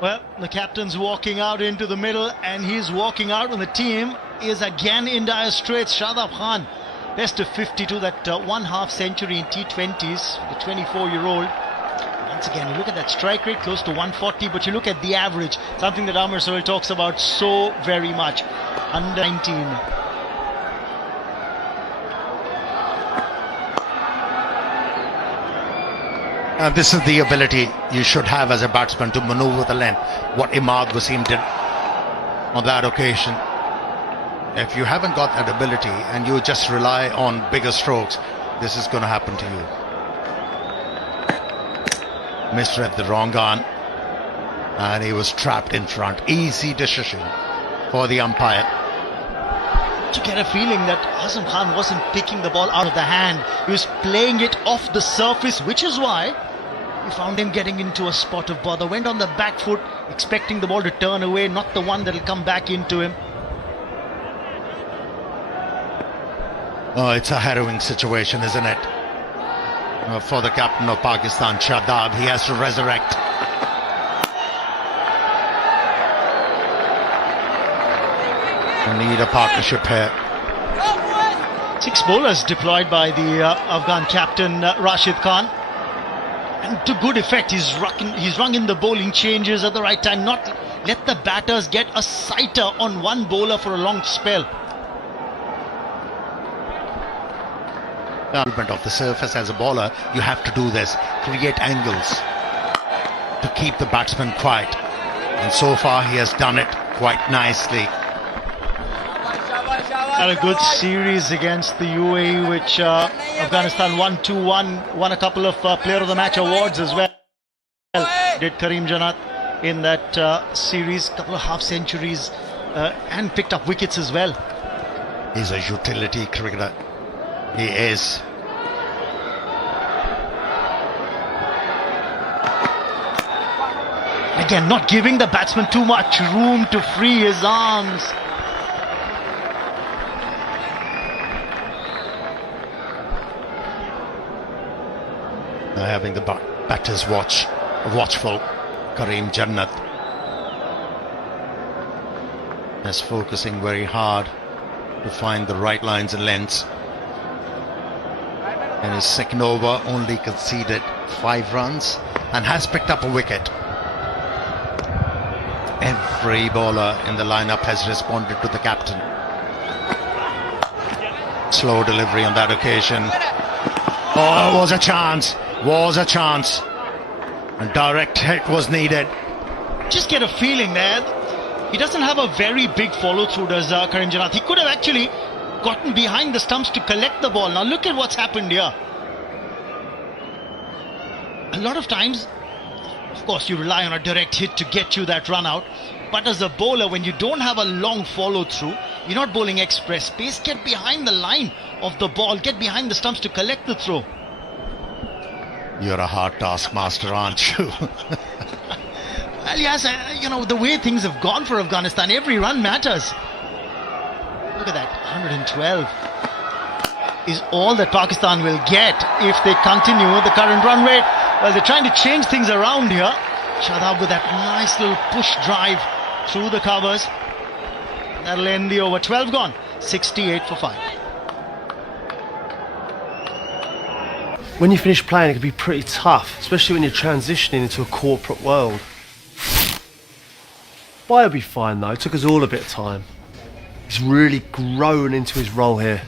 Well, the captain's walking out into the middle, and he's walking out when the team is again in dire straits. Shadab Khan, best of 52, that 1/2 century in T20s, the 24-year-old. Once again, you look at that strike rate, close to 140, but you look at the average, something that Amir Sohail talks about so very much, under 19. This is the ability you should have as a batsman to maneuver the length. What Imad Wasim did on that occasion. If you haven't got that ability and you just rely on bigger strokes, this is going to happen to you. Misread the wrong gun, and he was trapped in front. Easy decision for the umpire. You get a feeling that Azam Khan wasn't picking the ball out of the hand. He was playing it off the surface, which is why we found him getting into a spot of bother. Went on the back foot, expecting the ball to turn away, not the one that will come back into him. Oh, it's a harrowing situation, isn't it? For the captain of Pakistan, Shadab, he has to resurrect. We need a partnership here. 6 bowlers deployed by the Afghan captain Rashid Khan, and to good effect. He's rung in the bowling changes at the right time, not let the batters get a sighter on one bowler for a long spell. Movement of the surface as a bowler, you have to do this, create angles to keep the batsman quiet, and so far he has done it quite nicely. Had a good series against the UAE, which Afghanistan won 2-1, won a couple of Player of the Match awards as well. Did Karim Janat in that series, couple of half centuries and picked up wickets as well. He's a utility cricketer. He is. Again, not giving the batsman too much room to free his arms. Now having the batters watchful. Karim Jannat is focusing very hard to find the right lines and lengths. In his second over, only conceded 5 runs and has picked up a wicket. Every bowler in the lineup has responded to the captain. Slow delivery on that occasion. Oh, was a chance. A direct hit was needed. Just get a feeling there. He doesn't have a very big follow-through, does Karim Janat. He could have actually gotten behind the stumps to collect the ball. Now look at what's happened here. A lot of times, of course, you rely on a direct hit to get you that run out. But as a bowler, when you don't have a long follow-through, you're not bowling express pace. Get behind the line of the ball. Get behind the stumps to collect the throw. You're a hard taskmaster, aren't you? Well, yes, you know, the way things have gone for Afghanistan, every run matters. Look at that, 112 is all that Pakistan will get if they continue the current run rate. Well, they're trying to change things around here. Shadab with that nice little push drive through the covers. That'll end the over. 12 gone, 68 for 5. When you finish playing, it can be pretty tough, especially when you're transitioning into a corporate world. Bio'll be fine though, it took us all a bit of time. He's really grown into his role here.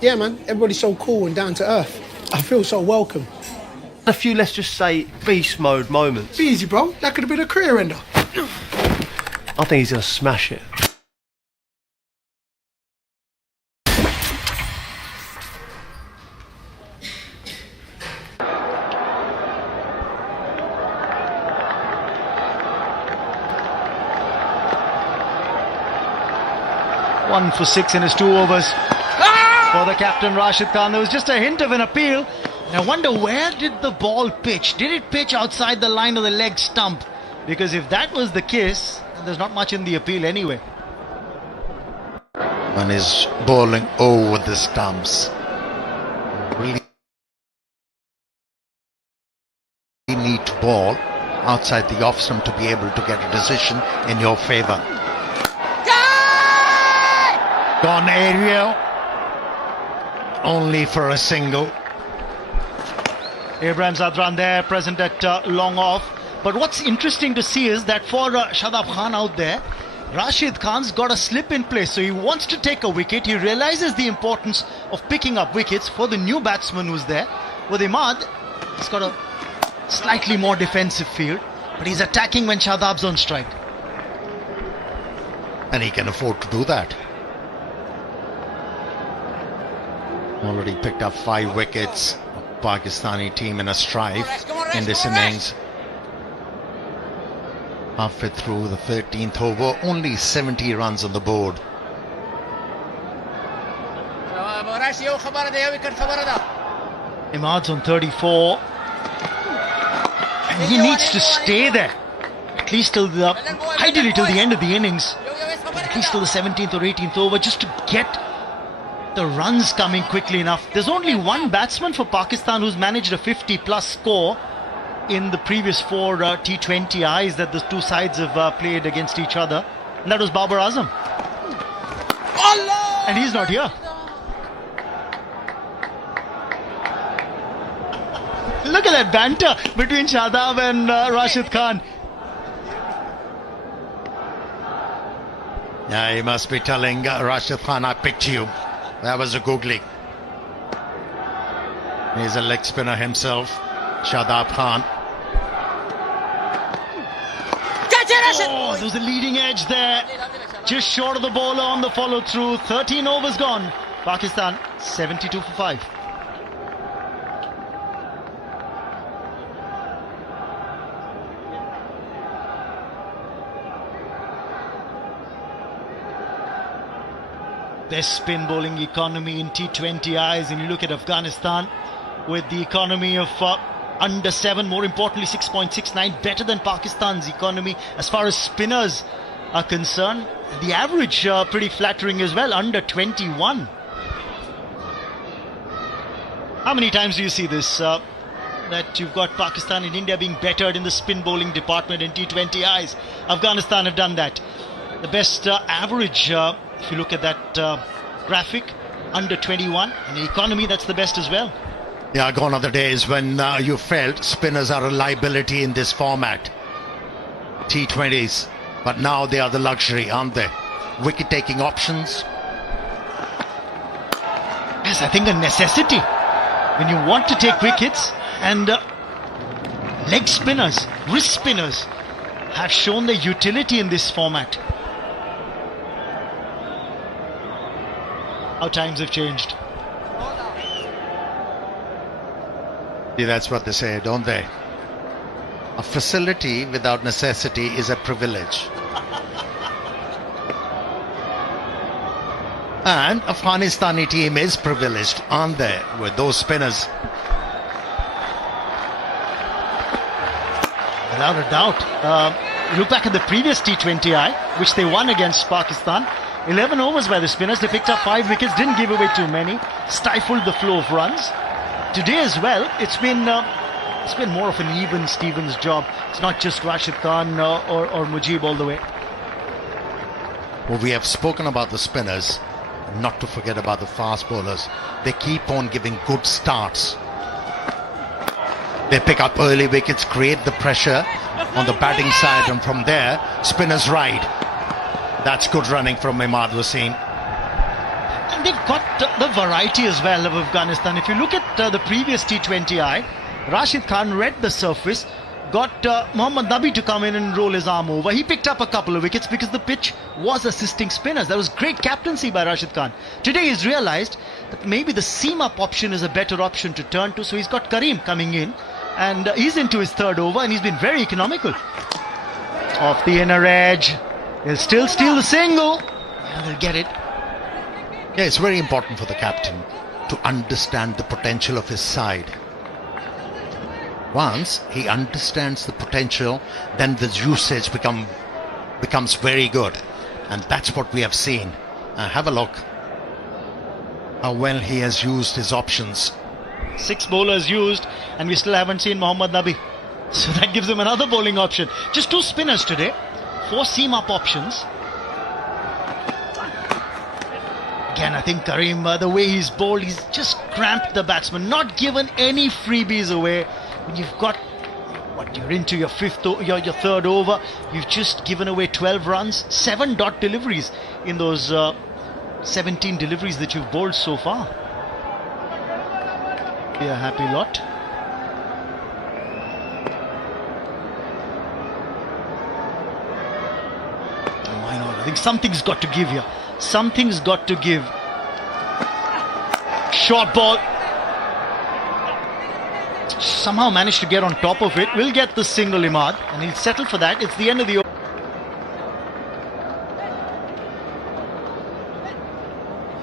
Yeah man, everybody's so cool and down to earth. I feel so welcome. A few, let's just say, beast mode moments. Be easy bro, that could have been a career ender. I think he's going to smash it. One for 6 in his 2 overs for the captain Rashid Khan. There was just a hint of an appeal. I wonder, where did the ball pitch? Did it pitch outside the line of the leg stump? Because if that was the case, then there's not much in the appeal anyway. And is bowling over the stumps. Really need to bowl outside the off stump to be able to get a decision in your favour. Gone aerial, only for a single. Ibrahim Zadran there, present at long off. But what's interesting to see is that for Shadab Khan out there, Rashid Khan's got a slip in place. So he wants to take a wicket. He realizes the importance of picking up wickets for the new batsman who's there. With Imad, he's got a slightly more defensive field, but he's attacking when Shadab's on strike. And he can afford to do that. Already picked up 5 wickets. Pakistani team in a strife in this innings. Halfway through the 13th over, only 70 runs on the board. Imad's on 34. And he needs to stay there. At least till the, ideally till the end of the innings. But at least till the 17th or 18th over, just to get the runs coming quickly enough. There's only one batsman for Pakistan who's managed a 50-plus score in the previous 4 T20Is that the two sides have played against each other, and that was Babar Azam. And he's not here. Look at that banter between Shadab and Rashid Khan. Yeah, he must be telling Rashid Khan, I picked you. That was a googly. He's a leg spinner himself, Shadab Khan. Oh, there was a leading edge there. Just short of the bowler on the follow through. 13 overs gone. Pakistan 72 for 5. Best spin bowling economy in T20 eyes, and you look at Afghanistan with the economy of under 7, more importantly 6.69, better than Pakistan's economy as far as spinners are concerned. The average pretty flattering as well, under 21. How many times do you see this? That you've got Pakistan and India being bettered in the spin bowling department in T20 eyes. Afghanistan have done that. The best average, if you look at that graphic, under 21. And the economy, that's the best as well. Yeah, gone are the days when you felt spinners are a liability in this format. T20s. But now they are the luxury, aren't they? Wicket-taking options. Yes, I think a necessity. When you want to take wickets, and leg spinners, wrist spinners have shown their utility in this format. How times have changed. See, that's what they say, don't they? A facility without necessity is a privilege. And Afghanistani team is privileged, aren't they, with those spinners? Without a doubt. Look back at the previous T20I, which they won against Pakistan. 11 overs by the spinners. They picked up 5 wickets, didn't give away too many, stifled the flow of runs. Today as well, it's been more of an even Stevens job. It's not just Rashid Khan or Mujib all the way. Well, we have spoken about the spinners, not to forget about the fast bowlers. They keep on giving good starts. They pick up early wickets, create the pressure on the batting side, and from there, spinners ride. That's good running from Imad Wasim. And they've got the variety as well of Afghanistan. If you look at the previous T20I, Rashid Khan read the surface, got Mohammad Nabi to come in and roll his arm over. He picked up a couple of wickets because the pitch was assisting spinners. That was great captaincy by Rashid Khan. Today he's realised that maybe the seam-up option is a better option to turn to, so he's got Kareem coming in, and he's into his third over, and he's been very economical. Off the inner edge. He'll still steal the single. Yeah, they'll get it. Yeah, it's very important for the captain to understand the potential of his side. Once he understands the potential, then the usage becomes very good. And that's what we have seen. Have a look how well he has used his options. 6 bowlers used, and we still haven't seen Mohammad Nabi. So that gives him another bowling option. Just 2 spinners today. 4 seam-up options. Again, I think Kareem, the way he's bowled, he's just cramped the batsman, not given any freebies away. When you've got, you're into your your third over, you've just given away 12 runs, 7 dot deliveries in those 17 deliveries that you've bowled so far. Be a happy lot. Why not? I think something's got to give here. Something's got to give. Short ball. Somehow managed to get on top of it. Will get the single, Imad, and he'll settle for that. It's the end of the over.